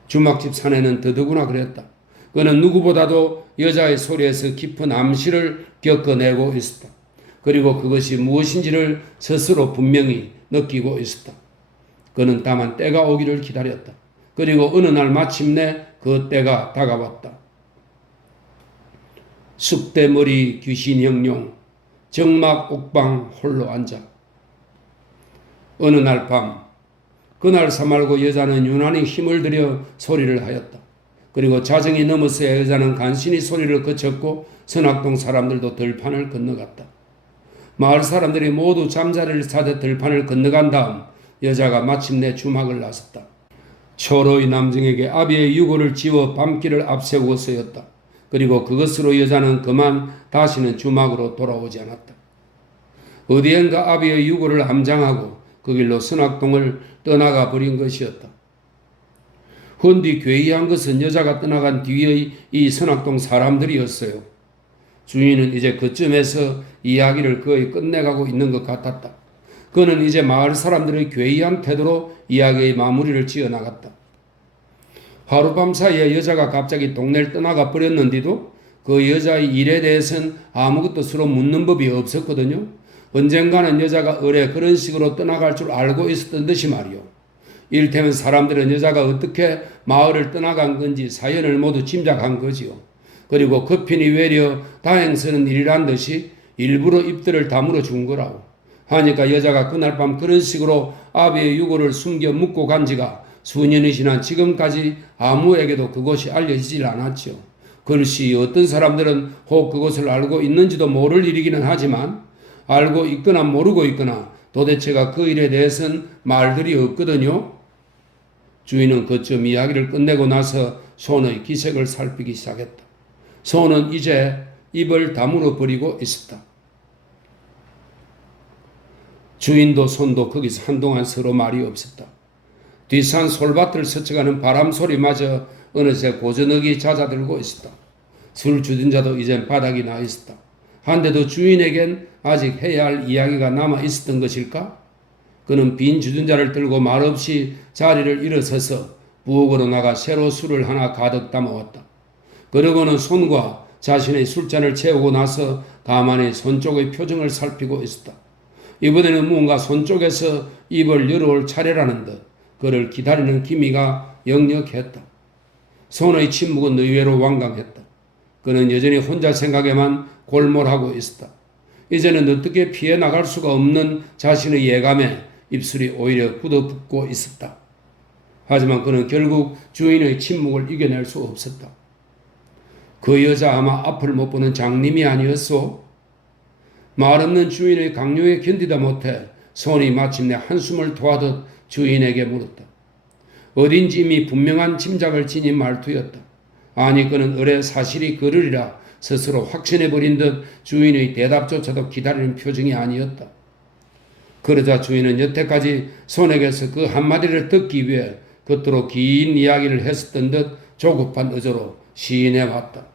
주막집 사내는 더더구나 그랬다. 그는 누구보다도 여자의 소리에서 깊은 암시를 겪어내고 있었다. 그리고 그것이 무엇인지를 스스로 분명히 느끼고 있었다. 그는 다만 때가 오기를 기다렸다. 그리고 어느 날 마침내 그 때가 다가왔다. 쑥대머리 귀신형용 정막 옥방 홀로 앉아. 어느 날 밤 그날 사말고 여자는 유난히 힘을 들여 소리를 하였다. 그리고 자정이 넘어서야 여자는 간신히 소리를 그쳤고 선악동 사람들도 들판을 건너갔다. 마을 사람들이 모두 잠자리를 찾아 들판을 건너간 다음 여자가 마침내 주막을 나섰다. 초로의 남정에게 아비의 유고를 지워 밤길을 앞세우고 서였다. 그리고 그것으로 여자는 그만 다시는 주막으로 돌아오지 않았다. 어디엔가 아비의 유고를 함장하고 그 길로 선악동을 떠나가 버린 것이었다. 헌디 괴이한 것은 여자가 떠나간 뒤의 이 선악동 사람들이었어요. 주인은 이제 그쯤에서 이야기를 거의 끝내가고 있는 것 같았다. 그는 이제 마을 사람들의 괴이한 태도로 이야기의 마무리를 지어나갔다. 하룻밤 사이에 여자가 갑자기 동네를 떠나가 버렸는데도 그 여자의 일에 대해서는 아무것도 서로 묻는 법이 없었거든요. 언젠가는 여자가 을에 그런 식으로 떠나갈 줄 알고 있었던 듯이 말이요. 이를테면 사람들은 여자가 어떻게 마을을 떠나간 건지 사연을 모두 짐작한 거지요. 그리고 급히니 외려 다행스러운 일이란 듯이 일부러 입들을 다물어 준 거라고. 하니까 여자가 그날 밤 그런 식으로 아비의 유고를 숨겨 묻고 간 지가 수년이 지난 지금까지 아무에게도 그것이 알려지질 않았죠. 글쎄 어떤 사람들은 혹 그것을 알고 있는지도 모를 일이기는 하지만 알고 있거나 모르고 있거나 도대체가 그 일에 대해서는 말들이 없거든요. 주인은 그쯤 이야기를 끝내고 나서 손의 기색을 살피기 시작했다. 손은 이제 입을 다물어 버리고 있었다. 주인도 손도 거기서 한동안 서로 말이 없었다. 뒷산 솔밭을 스쳐가는 바람 소리마저 어느새 고저녁이 잦아들고 있었다. 술 주던 자도 이젠 바닥이 나 있었다. 한데도 주인에겐 아직 해야 할 이야기가 남아 있었던 것일까? 그는 빈 주전자를 들고 말없이 자리를 일어서서 부엌으로 나가 새로 술을 하나 가득 담아왔다. 그러고는 손과 자신의 술잔을 채우고 나서 가만히 손 쪽의 표정을 살피고 있었다. 이번에는 뭔가 손 쪽에서 입을 열어올 차례라는 듯 그를 기다리는 기미가 역력했다. 손의 침묵은 의외로 완강했다. 그는 여전히 혼자 생각에만 골몰하고 있었다. 이제는 어떻게 피해 나갈 수가 없는 자신의 예감에 입술이 오히려 굳어붙고 있었다. 하지만 그는 결국 주인의 침묵을 이겨낼 수 없었다. 그 여자 아마 앞을 못 보는 장님이 아니었소? 말없는 주인의 강요에 견디다 못해 손이 마침내 한숨을 토하듯 주인에게 물었다. 어딘지 이미 분명한 짐작을 지닌 말투였다. 아니 그는 을의 사실이 그러리라 스스로 확신해버린 듯 주인의 대답조차도 기다리는 표정이 아니었다. 그러자 주인은 여태까지 손에게서 그 한마디를 듣기 위해 그토록 긴 이야기를 했었던 듯 조급한 의조로 시인해왔다.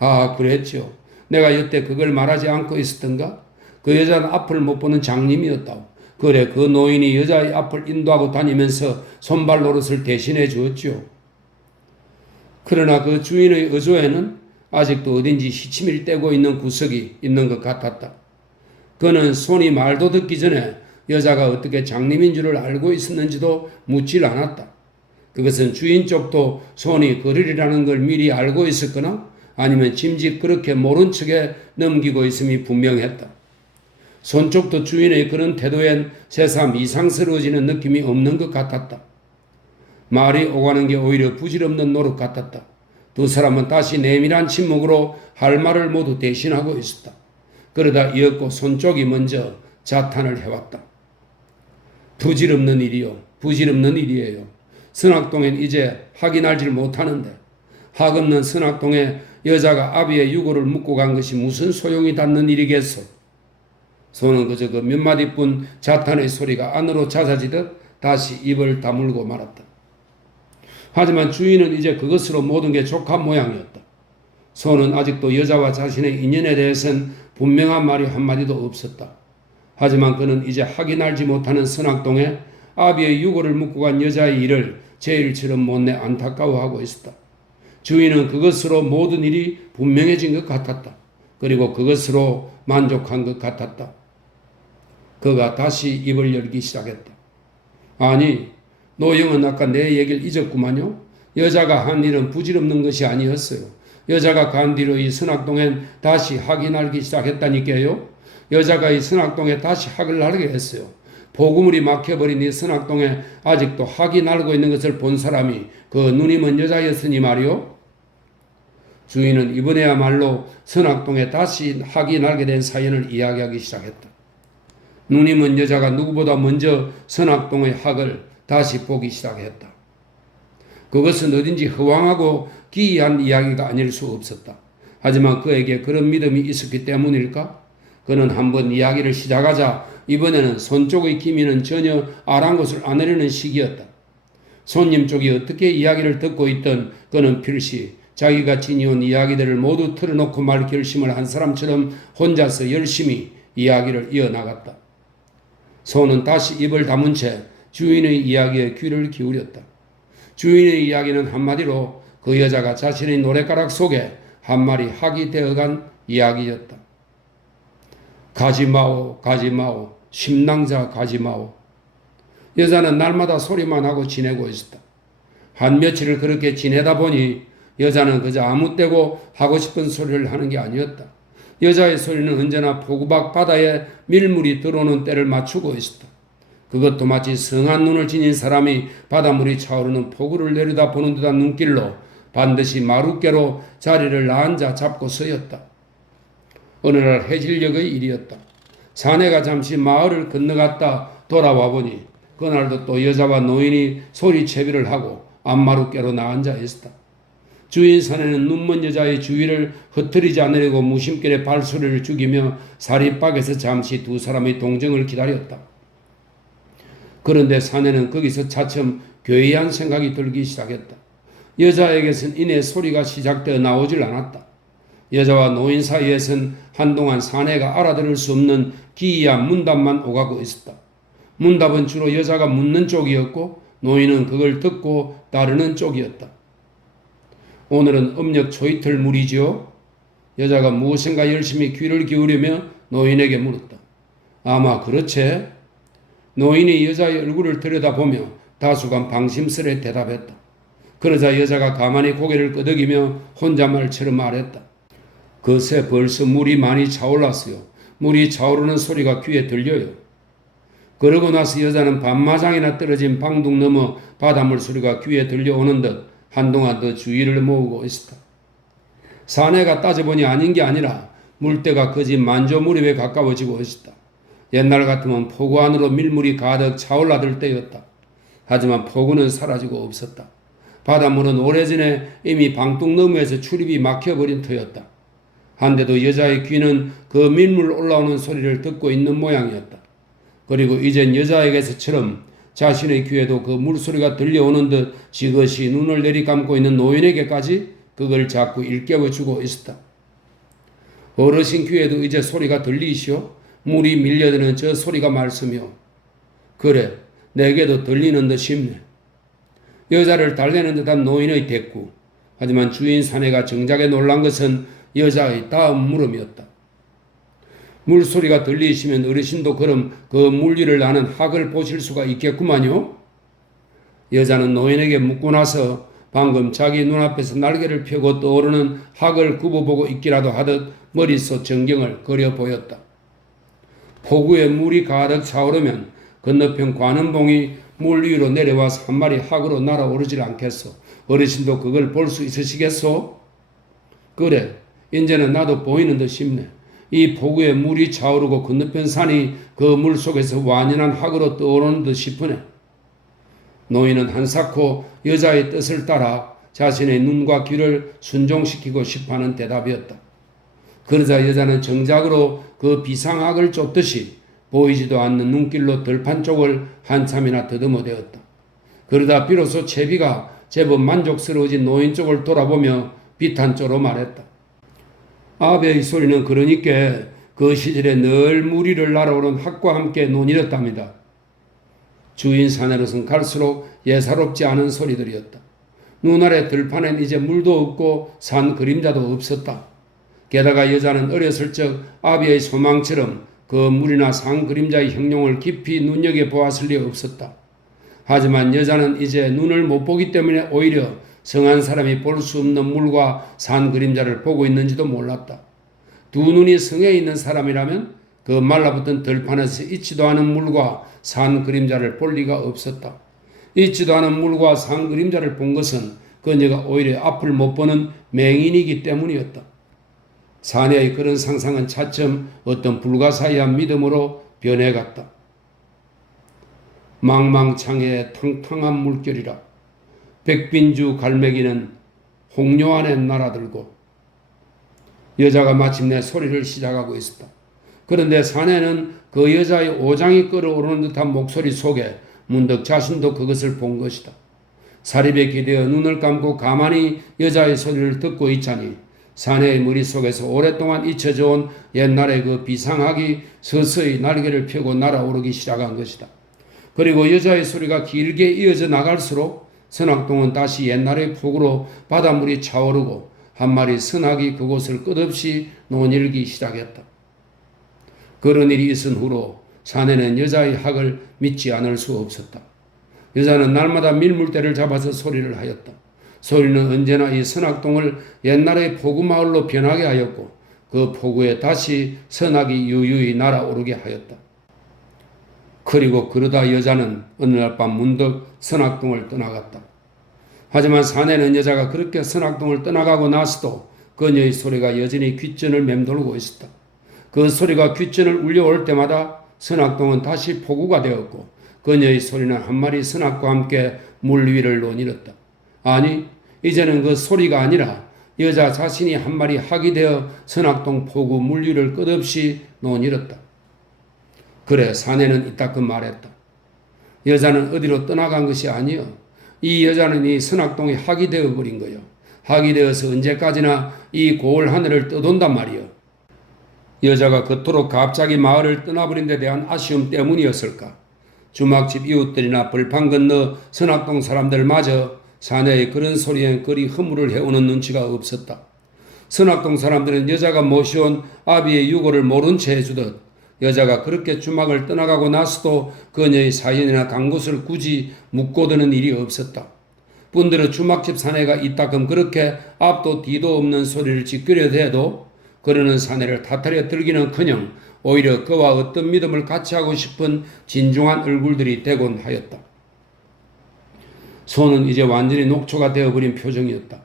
아 그랬죠. 내가 여태 그걸 말하지 않고 있었던가? 그 여자는 앞을 못 보는 장님이었다고. 그래 그 노인이 여자의 앞을 인도하고 다니면서 손발 노릇을 대신해 주었죠. 그러나 그 주인의 의조에는 아직도 어딘지 시치미를 떼고 있는 구석이 있는 것 같았다. 그는 손이 말도 듣기 전에 여자가 어떻게 장님인 줄을 알고 있었는지도 묻질 않았다. 그것은 주인 쪽도 손이 그러리라는 걸 미리 알고 있었거나 아니면 짐짓 그렇게 모른 척에 넘기고 있음이 분명했다. 손 쪽도 주인의 그런 태도엔 새삼 이상스러워지는 느낌이 없는 것 같았다. 말이 오가는 게 오히려 부질없는 노릇 같았다. 두 사람은 다시 내밀한 침묵으로 할 말을 모두 대신하고 있었다. 그러다 이었고 손 쪽이 먼저 자탄을 해왔다. 부질없는 일이요. 부질없는 일이에요. 선악동엔 이제 확인하지 못하는데 학없는 선악동에 여자가 아비의 유고를 묻고 간 것이 무슨 소용이 닿는 일이겠소. 손은 그저 그 몇 마디뿐 자탄의 소리가 안으로 잦아지듯 다시 입을 다물고 말았다. 하지만 주인은 이제 그것으로 모든 게 족한 모양이었다. 손은 아직도 여자와 자신의 인연에 대해서는 분명한 말이 한마디도 없었다. 하지만 그는 이제 확인하지 못하는 선악동에 아비의 유고를 묻고 간 여자의 일을 제일처럼 못내 안타까워하고 있었다. 주인은 그것으로 모든 일이 분명해진 것 같았다. 그리고 그것으로 만족한 것 같았다. 그가 다시 입을 열기 시작했다. 아니, 노영은 아까 내 얘기를 잊었구만요. 여자가 한 일은 부질없는 것이 아니었어요. 여자가 간 뒤로 이 선악동엔 다시 학이 날기 시작했다니까요. 여자가 이 선악동에 다시 학을 날게 했어요. 포구물이 막혀버린 이 선악동에 아직도 학이 날고 있는 것을 본 사람이 그 눈이 먼 여자였으니 말이요. 주인은 이번에야말로 선악동에 다시 학이 날게 된 사연을 이야기하기 시작했다. 눈이 먼 여자가 누구보다 먼저 선악동의 학을 다시 보기 시작했다. 그것은 어딘지 허황하고 기이한 이야기가 아닐 수 없었다. 하지만 그에게 그런 믿음이 있었기 때문일까? 그는 한번 이야기를 시작하자 이번에는 손 쪽의 기미는 전혀 아랑곳을 안 하려는 시기였다. 손님 쪽이 어떻게 이야기를 듣고 있던 그는 필시 자기가 지니온 이야기들을 모두 털어놓고 말 결심을 한 사람처럼 혼자서 열심히 이야기를 이어나갔다. 손은 다시 입을 다문 채 주인의 이야기에 귀를 기울였다. 주인의 이야기는 한마디로 그 여자가 자신의 노랫가락 속에 한 마리 학이 되어간 이야기였다. 가지마오 가지마오 심낭자 가지마오. 여자는 날마다 소리만 하고 지내고 있었다. 한 며칠을 그렇게 지내다 보니 여자는 그저 아무 때고 하고 싶은 소리를 하는 게 아니었다. 여자의 소리는 언제나 포구박 바다에 밀물이 들어오는 때를 맞추고 있었다. 그것도 마치 성한 눈을 지닌 사람이 바닷물이 차오르는 포구를 내려다 보는 듯한 눈길로 반드시 마룻개로 자리를 앉아 잡고 서였다. 어느 날 해질녘의 일이었다. 사내가 잠시 마을을 건너갔다 돌아와 보니 그날도 또 여자와 노인이 소리채비를 하고 앞마룻개로 나앉아 있었다. 주인 사내는 눈먼 여자의 주위를 흩트리지 않으려고 무심결에 발소리를 죽이며 사리박에서 잠시 두 사람의 동정을 기다렸다. 그런데 사내는 거기서 차츰 괴이한 생각이 들기 시작했다. 여자에게선 이내 소리가 시작되어 나오질 않았다. 여자와 노인 사이에선 한동안 사내가 알아들을 수 없는 기이한 문답만 오가고 있었다. 문답은 주로 여자가 묻는 쪽이었고 노인은 그걸 듣고 따르는 쪽이었다. 오늘은 음력 초이틀 물이지요? 여자가 무엇인가 열심히 귀를 기울이며 노인에게 물었다. 아마 그렇지? 노인이 여자의 얼굴을 들여다보며 다소간 방심스레 대답했다. 그러자 여자가 가만히 고개를 끄덕이며 혼잣말처럼 말했다. 그새 벌써 물이 많이 차올랐어요. 물이 차오르는 소리가 귀에 들려요. 그러고 나서 여자는 밤마장이나 떨어진 방둥 너머 바닷물 소리가 귀에 들려오는 듯 한동안 더 주의를 모으고 있었다. 사내가 따져보니 아닌 게 아니라 물때가 거진 만조 무렵에 가까워지고 있었다. 옛날 같으면 포구 안으로 밀물이 가득 차올라들 때였다. 하지만 포구는 사라지고 없었다. 바닷물은 오래전에 이미 방뚱 너머에서 출입이 막혀버린 터였다. 한데도 여자의 귀는 그 밀물 올라오는 소리를 듣고 있는 모양이었다. 그리고 이젠 여자에게서처럼 자신의 귀에도 그 물소리가 들려오는 듯 지그시 눈을 내리감고 있는 노인에게까지 그걸 자꾸 일깨워주고 있었다. 어르신 귀에도 이제 소리가 들리시오? 물이 밀려드는 저 소리가 말씀이오. 그래, 내게도 들리는 듯 싶네. 여자를 달래는 듯한 노인의 대꾸. 하지만 주인 사내가 정작에 놀란 것은 여자의 다음 물음이었다. 물소리가 들리시면 어르신도 그럼 그 물위를 나는 학을 보실 수가 있겠구만요. 여자는 노인에게 묻고 나서 방금 자기 눈앞에서 날개를 펴고 떠오르는 학을 굽어보고 있기라도 하듯 머릿속 전경을 그려 보였다. 포구에 물이 가득 차오르면 건너편 관음봉이 물 위로 내려와서 한 마리 학으로 날아오르질 않겠소. 어르신도 그걸 볼 수 있으시겠소? 그래, 이제는 나도 보이는 듯 싶네. 이 포구에 물이 차오르고 건너편 산이 그 물 속에서 완연한 학으로 떠오르는 듯 싶으네. 노인은 한사코 여자의 뜻을 따라 자신의 눈과 귀를 순종시키고 싶어하는 대답이었다. 그러자 여자는 정작으로 그 비상학을 쫓듯이 보이지도 않는 눈길로 들판 쪽을 한참이나 더듬어대었다. 그러다 비로소 채비가 제법 만족스러워진 노인 쪽을 돌아보며 비탄조로 말했다. 아베의 소리는 그러니까 그 시절에 늘 무리를 날아오른 학과 함께 논이었답니다. 주인 사내로선 갈수록 예사롭지 않은 소리들이었다. 눈 아래 들판엔 이제 물도 없고 산 그림자도 없었다. 게다가 여자는 어렸을 적 아비의 소망처럼 그 물이나 산 그림자의 형용을 깊이 눈여겨보았을 리 없었다. 하지만 여자는 이제 눈을 못 보기 때문에 오히려 성한 사람이 볼 수 없는 물과 산 그림자를 보고 있는지도 몰랐다. 두 눈이 성에 있는 사람이라면 그 말라붙은 들판에서 있지도 않은 물과 산 그림자를 볼 리가 없었다. 있지도 않은 물과 산 그림자를 본 것은 그녀가 오히려 앞을 못 보는 맹인이기 때문이었다. 사내의 그런 상상은 차츰 어떤 불가사의한 믿음으로 변해갔다. 망망창의 탕탕한 물결이라 백빈주 갈매기는 홍료 안에 날아들고 여자가 마침내 소리를 시작하고 있었다. 그런데 사내는 그 여자의 오장이 끓어오르는 듯한 목소리 속에 문득 자신도 그것을 본 것이다. 사립에 기대어 눈을 감고 가만히 여자의 소리를 듣고 있자니 사내의 머릿속에서 오랫동안 잊혀져 온 옛날의 그 비상하기 서서히 날개를 펴고 날아오르기 시작한 것이다. 그리고 여자의 소리가 길게 이어져 나갈수록 선악동은 다시 옛날의 폭우로 바닷물이 차오르고 한 마리 선악이 그곳을 끝없이 논일기 시작했다. 그런 일이 있은 후로 사내는 여자의 학을 믿지 않을 수 없었다. 여자는 날마다 밀물대를 잡아서 소리를 하였다. 소리는 언제나 이 선악동을 옛날의 포구마을로 변하게 하였고 그 포구에 다시 선악이 유유히 날아오르게 하였다. 그리고 그러다 여자는 어느 날 밤 문득 선악동을 떠나갔다. 하지만 사내는 여자가 그렇게 선악동을 떠나가고 나서도 그녀의 소리가 여전히 귓전을 맴돌고 있었다. 그 소리가 귓전을 울려올 때마다 선악동은 다시 포구가 되었고 그녀의 소리는 한 마리 선악과 함께 물 위를 논일었다. 아니, 이제는 그 소리가 아니라 여자 자신이 한 마리 학이 되어 선악동 포구 물 위를 끝없이 논일었다. 그래, 사내는 이따금 말했다. 여자는 어디로 떠나간 것이 아니여. 이 여자는 이 선악동의 학이 되어버린 거요. 학이 되어서 언제까지나 이 고을 하늘을 떠돈단 말이여. 여자가 그토록 갑자기 마을을 떠나버린 데 대한 아쉬움 때문이었을까. 주막집 이웃들이나 벌판 건너 선악동 사람들마저 사내의 그런 소리엔 그리 허물을 해오는 눈치가 없었다. 선악동 사람들은 여자가 모셔온 아비의 유고를 모른 채 해주듯 여자가 그렇게 주막을 떠나가고 나서도 그녀의 사연이나 간 곳을 굳이 묻고드는 일이 없었다. 분들은 주막집 사내가 이따금 그렇게 앞도 뒤도 없는 소리를 지끄려 대도 그러는 사내를 다타려 들기는커녕 오히려 그와 어떤 믿음을 같이 하고 싶은 진중한 얼굴들이 되곤 하였다. 손은 이제 완전히 녹초가 되어버린 표정이었다.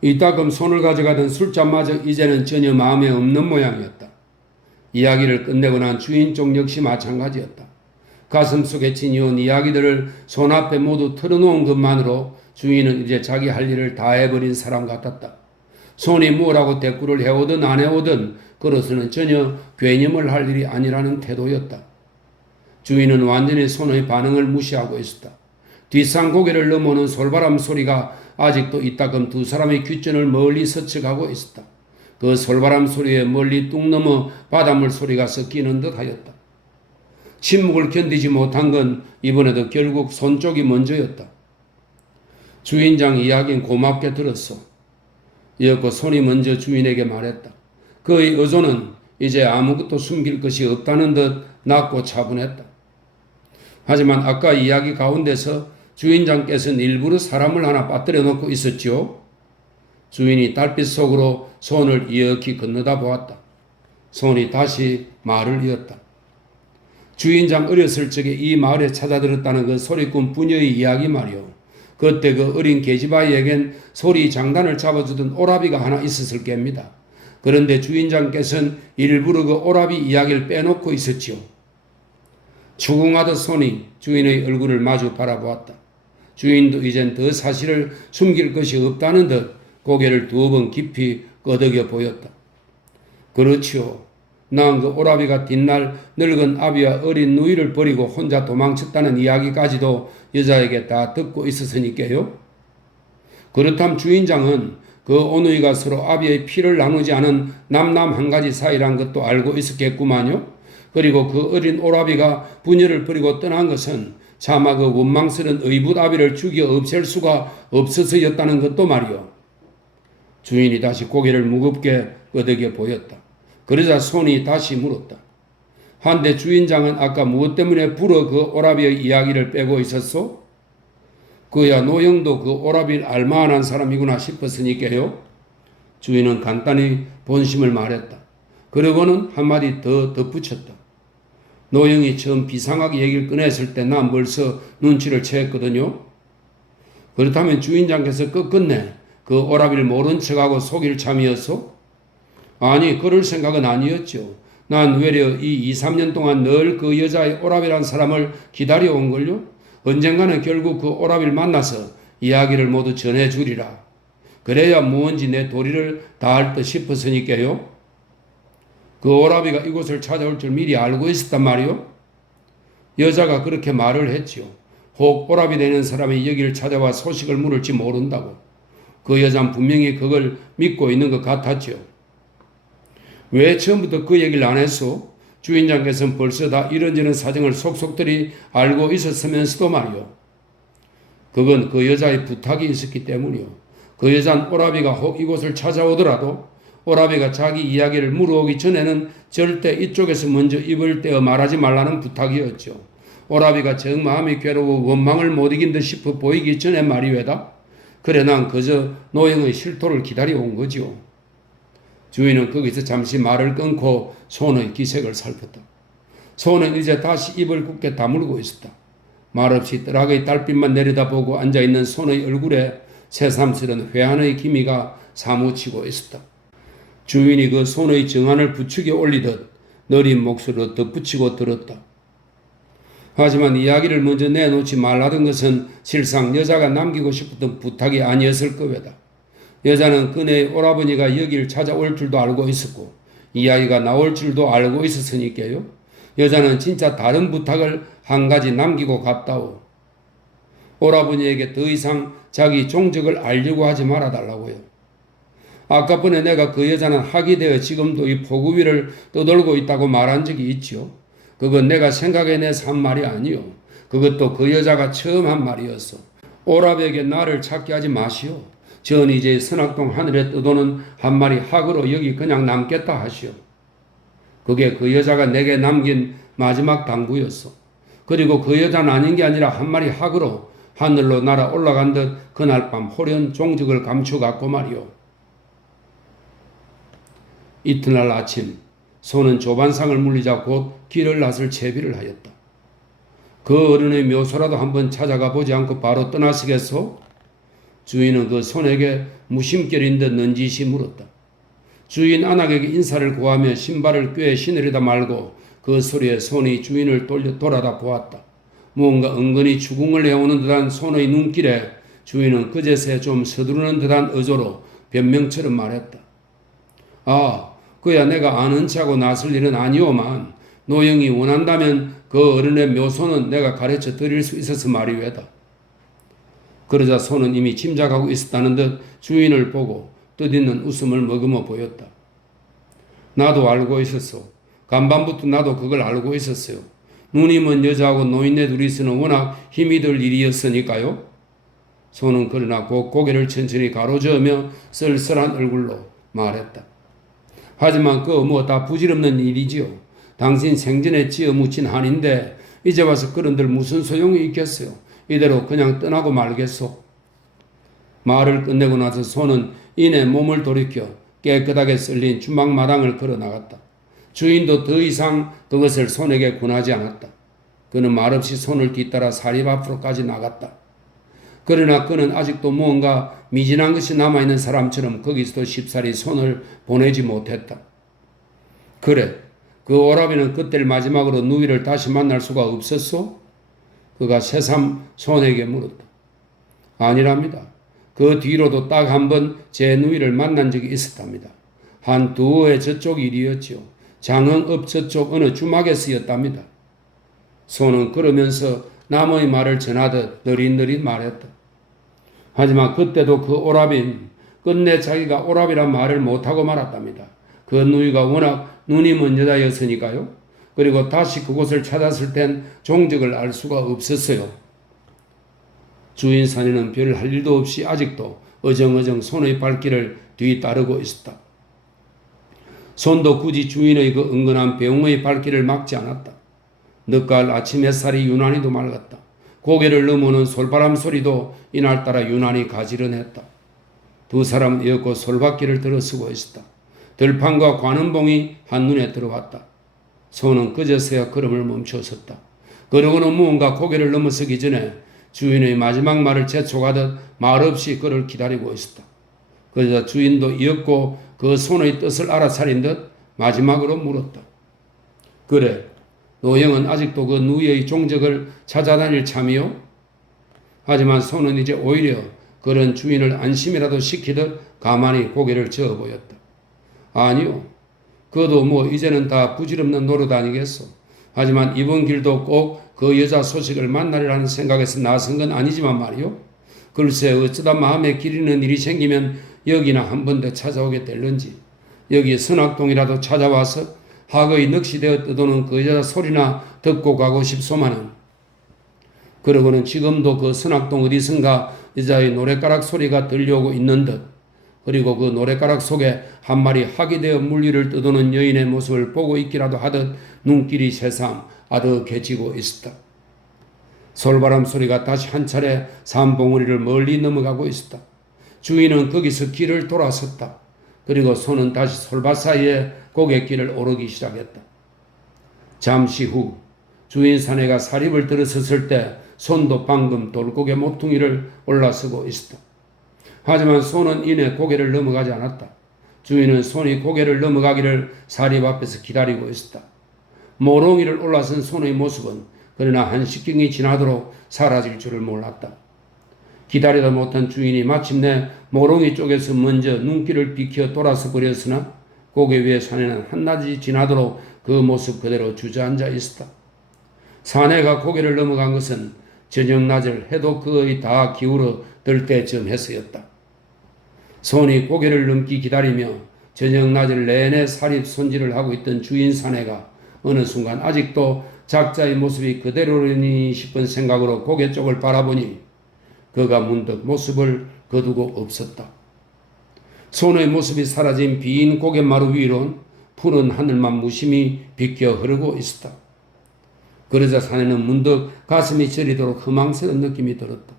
이따금 손을 가져가던 술잔마저 이제는 전혀 마음에 없는 모양이었다. 이야기를 끝내고 난 주인 쪽 역시 마찬가지였다. 가슴속에 지니온 이야기들을 손 앞에 모두 털어놓은 것만으로 주인은 이제 자기 할 일을 다 해버린 사람 같았다. 손이 뭐라고 대꾸를 해오든 안 해오든 그로서는 전혀 괴념을 할 일이 아니라는 태도였다. 주인은 완전히 손의 반응을 무시하고 있었다. 뒷산 고개를 넘어오는 솔바람 소리가 아직도 이따금 두 사람의 귓전을 멀리 스쳐가고 있었다. 그 솔바람 소리에 멀리 뚝 넘어 바닷물 소리가 섞이는 듯 하였다. 침묵을 견디지 못한 건 이번에도 결국 손 쪽이 먼저였다. 주인장 이야기는 고맙게 들었소. 이었고 손이 먼저 주인에게 말했다. 그의 의존은 이제 아무것도 숨길 것이 없다는 듯 낮고 차분했다. 하지만 아까 이야기 가운데서 주인장께서는 일부러 사람을 하나 빠뜨려 놓고 있었지요. 주인이 달빛 속으로 손을 이렇게 건너다 보았다. 손이 다시 말을 이었다. 주인장 어렸을 적에 이 마을에 찾아들었다는 그 소리꾼 부녀의 이야기 말이오. 그때 그 어린 계집아이에겐 소리 장단을 잡아주던 오라비가 하나 있었을 겁니다. 그런데 주인장께서는 일부러 그 오라비 이야기를 빼놓고 있었지요. 추궁하듯 손이 주인의 얼굴을 마주 바라보았다. 주인도 이젠 더 사실을 숨길 것이 없다는 듯 고개를 두 번 깊이 끄덕여 보였다. 그렇지요. 난 그 오라비가 뒷날 늙은 아비와 어린 누이를 버리고 혼자 도망쳤다는 이야기까지도 여자에게 다 듣고 있었으니까요. 그렇다면 주인장은 그 오누이가 서로 아비의 피를 나누지 않은 남남 한 가지 사이란 것도 알고 있었겠구만요. 그리고 그 어린 오라비가 부녀를 버리고 떠난 것은 차마 그 원망스런 의붓 아비를 죽여 없앨 수가 없어서였다는 것도 말이요. 주인이 다시 고개를 무겁게 끄덕여 보였다. 그러자 손이 다시 물었다. 한데 주인장은 아까 무엇 때문에 불어 그 오라비의 이야기를 빼고 있었소? 그야 노영도 그 오라비를 알만한 사람이구나 싶었으니까요. 주인은 간단히 본심을 말했다. 그러고는 한마디 더 덧붙였다. 노영이 처음 비상하게 얘기를 꺼냈을 때 난 벌써 눈치를 채했거든요. 그렇다면 주인장께서 끝끝내 그 오라비를 모른 척하고 속일 참이었소? 아니, 그럴 생각은 아니었죠. 난 외려 이 2, 3년 동안 늘 그 여자의 오라비란 사람을 기다려온 걸요. 언젠가는 결국 그 오라비를 만나서 이야기를 모두 전해주리라. 그래야 무언지 내 도리를 다할 듯 싶었으니까요. 그 오라비가 이곳을 찾아올 줄 미리 알고 있었단 말이요. 여자가 그렇게 말을 했지요. 혹 오라비 되는 사람이 여기를 찾아와 소식을 물을지 모른다고. 그 여자는 분명히 그걸 믿고 있는 것 같았지요. 왜 처음부터 그 얘기를 안 했소? 주인장께서는 벌써 다 이런저런 사정을 속속들이 알고 있었으면서도 말이요. 그건 그 여자의 부탁이 있었기 때문이요. 그 여자는 오라비가 혹 이곳을 찾아오더라도 오라비가 자기 이야기를 물어오기 전에는 절대 이쪽에서 먼저 입을 떼어 말하지 말라는 부탁이었죠. 오라비가 정 마음이 괴로워 원망을 못 이긴 듯 싶어 보이기 전에 말이외다. 그래 난 그저 노영의 실토를 기다려온 거지요. 주인은 거기서 잠시 말을 끊고 손의 기색을 살폈다. 손은 이제 다시 입을 굳게 다물고 있었다. 말없이 뜰하의 달빛만 내려다보고 앉아있는 손의 얼굴에 새삼스런 회한의 기미가 사무치고 있었다. 주인이 그 손의 정안을 부축에 올리듯 느린 목소리로 덧붙이고 들었다. 하지만 이야기를 먼저 내놓지 말라던 것은 실상 여자가 남기고 싶었던 부탁이 아니었을 거외다. 여자는 그네의 오라버니가 여기를 찾아올 줄도 알고 있었고 이야기가 나올 줄도 알고 있었으니까요. 여자는 진짜 다른 부탁을 한 가지 남기고 갔다오. 오라버니에게 더 이상 자기 종적을 알려고 하지 말아달라고요. 아까번에 내가 그 여자는 학이 되어 지금도 이 포구 위를 떠돌고 있다고 말한 적이 있지요. 그건 내가 생각해내서 한 말이 아니요. 그것도 그 여자가 처음 한 말이었어. 오라비에게 나를 찾게 하지 마시오. 전 이제 선악동 하늘에 떠도는 한 마리 학으로 여기 그냥 남겠다 하시오. 그게 그 여자가 내게 남긴 마지막 당부였어. 그리고 그 여자는 아닌 게 아니라 한 마리 학으로 하늘로 날아 올라간 듯 그날 밤 호련 종적을 감춰갔고 말이오. 이튿날 아침 소는 조반상을 물리자 곧 길을 나설 채비를 하였다. 그 어른의 묘소라도 한번 찾아가 보지 않고 바로 떠나시겠소? 주인은 그 손에게 무심결인 듯 넌지시 물었다. 주인 안악에게 인사를 구하며 신발을 꿰 신으려다 말고 그 소리에 손이 주인을 돌아다 보았다. 무언가 은근히 추궁을 해오는 듯한 손의 눈길에 주인은 그제서야 좀 서두르는 듯한 어조로 변명처럼 말했다. 아, 그야 내가 아는 체하고 나설 일은 아니오만 노영이 원한다면 그 어른의 묘소는 내가 가르쳐 드릴 수 있어서 말이외다. 그러자 소는 이미 짐작하고 있었다는 듯 주인을 보고 뜻있는 웃음을 머금어 보였다. 나도 알고 있었어. 간밤부터 나도 그걸 알고 있었어요. 눈이 먼 여자하고 노인네 둘이서는 워낙 힘이 들 일이었으니까요. 소는 그러나 곧 고개를 천천히 가로저으며 쓸쓸한 얼굴로 말했다. 하지만 그거 뭐 다 부질없는 일이지요. 당신 생전에 지어 묻힌 한인데 이제 와서 그런들 무슨 소용이 있겠어요. 이대로 그냥 떠나고 말겠소. 말을 끝내고 나서 소는 이내 몸을 돌이켜 깨끗하게 썰린 주막마당을 걸어 나갔다. 주인도 더 이상 그것을 손에게 권하지 않았다. 그는 말없이 손을 뒤따라 사립 앞으로까지 나갔다. 그러나 그는 아직도 무언가 미진한 것이 남아있는 사람처럼 거기서도 쉽사리 손을 보내지 못했다. 그래, 그 오라비는 그때를 마지막으로 누이를 다시 만날 수가 없었소? 그가 새삼 손에게 물었다. 아니랍니다. 그 뒤로도 딱 한 번 제 누이를 만난 적이 있었답니다. 한 두어의 저쪽 일이었지요. 장흥읍 저쪽 어느 주막에서였답니다. 소는 그러면서 남의 말을 전하듯 느릿느릿 말했다. 하지만 그때도 그 오라비는 끝내 자기가 오라비란 말을 못하고 말았답니다. 그 누이가 워낙 눈이 먼 여자였으니까요. 그리고 다시 그곳을 찾았을 땐 종적을 알 수가 없었어요. 주인 사내는 별 할 일도 없이 아직도 어정어정 손의 발길을 뒤따르고 있었다. 손도 굳이 주인의 그 은근한 배웅의 발길을 막지 않았다. 늦가을 아침 햇살이 유난히도 맑았다. 고개를 넘어오는 솔바람 소리도 이날따라 유난히 가지런했다. 두 사람은 이윽고 솔밭길을 들어서고 있었다. 들판과 관음봉이 한눈에 들어왔다. 소는 그제서야 걸음을 멈추었었다. 그러고는 무언가 고개를 넘어서기 전에 주인의 마지막 말을 재촉하듯 말없이 그를 기다리고 있었다. 그러자 주인도 이윽고 그 손의 뜻을 알아차린 듯 마지막으로 물었다. 그래, 노형은 아직도 그 누이의 종적을 찾아다닐 참이요? 하지만 소는 이제 오히려 그런 주인을 안심이라도 시키듯 가만히 고개를 저어 보였다. 아니요, 그도 뭐 이제는 다 부질없는 노릇 아니겠소. 하지만 이번 길도 꼭 그 여자 소식을 만나리라는 생각에서 나선 건 아니지만 말이요. 글쎄 어쩌다 마음에 기리는 일이 생기면 여기나 한 번 더 찾아오게 될런지, 여기 선악동이라도 찾아와서 학의 넋이되어 떠도는 그 여자 소리나 듣고 가고 싶소마는. 그러고는 지금도 그 선악동 어디선가 여자의 노랫가락 소리가 들려오고 있는 듯, 그리고 그 노랫가락 속에 한 마리 학이 되어 물리를 떠도는 여인의 모습을 보고 있기라도 하듯 눈길이 새삼 아득해지고 있었다. 솔바람 소리가 다시 한 차례 산봉우리를 멀리 넘어가고 있었다. 주인은 거기서 길을 돌아섰다. 그리고 소는 다시 솔밭 사이에 고갯길을 오르기 시작했다. 잠시 후 주인 사내가 사립을 들어섰을 때 손도 방금 돌고개 모퉁이를 올라서고 있었다. 하지만 소는 이내 고개를 넘어가지 않았다. 주인은 손이 고개를 넘어가기를 사립 앞에서 기다리고 있었다. 모롱이를 올라선 손의 모습은 그러나 한식경이 지나도록 사라질 줄을 몰랐다. 기다리다 못한 주인이 마침내 모롱이 쪽에서 먼저 눈길을 비켜 돌아서 버렸으나 고개 위에 사내는 한낮이 지나도록 그 모습 그대로 주저앉아 있었다. 사내가 고개를 넘어간 것은 저녁 낮을 해도 거의 다 기울어 들 때쯤 해서였다. 손이 고개를 넘기 기다리며 저녁 낮을 내내 사립 손질을 하고 있던 주인 사내가 어느 순간 아직도 작자의 모습이 그대로니 싶은 생각으로 고개 쪽을 바라보니 그가 문득 모습을 거두고 없었다. 손의 모습이 사라진 빈 고갯마루 위론 푸른 하늘만 무심히 비껴 흐르고 있었다. 그러자 사내는 문득 가슴이 저리도록 허망스러운 느낌이 들었다.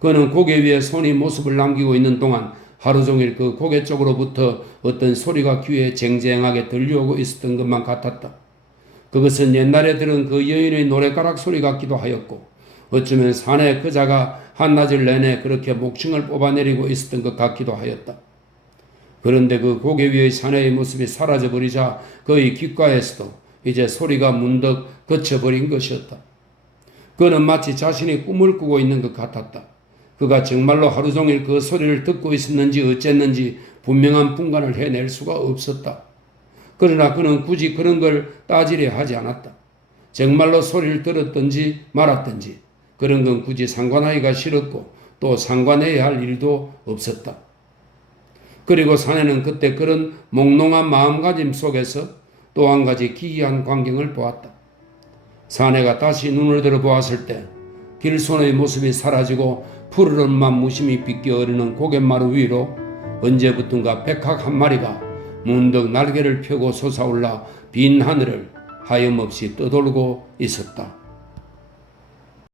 그는 고개 위에 손이 모습을 남기고 있는 동안 하루 종일 그 고개 쪽으로부터 어떤 소리가 귀에 쟁쟁하게 들려오고 있었던 것만 같았다. 그것은 옛날에 들은 그 여인의 노랫가락 소리 같기도 하였고 어쩌면 사내 그자가 한낮을 내내 그렇게 목청을 뽑아내리고 있었던 것 같기도 하였다. 그런데 그 고개 위의 사내의 모습이 사라져버리자 그의 귓가에서도 이제 소리가 문득 그쳐버린 것이었다. 그는 마치 자신이 꿈을 꾸고 있는 것 같았다. 그가 정말로 하루 종일 그 소리를 듣고 있었는지 어쨌는지 분명한 분간을 해낼 수가 없었다. 그러나 그는 굳이 그런 걸 따지려 하지 않았다. 정말로 소리를 들었든지 말았든지 그런 건 굳이 상관하기가 싫었고 또 상관해야 할 일도 없었다. 그리고 사내는 그때 그런 몽롱한 마음가짐 속에서 또 한 가지 기이한 광경을 보았다. 사내가 다시 눈을 들어 보았을 때 길손의 모습이 사라지고 푸르른만 무심히 비껴 오르는 고갯마루 위로 언제부턴가 백학 한 마리가 문득 날개를 펴고 솟아올라 빈 하늘을 하염없이 떠돌고 있었다.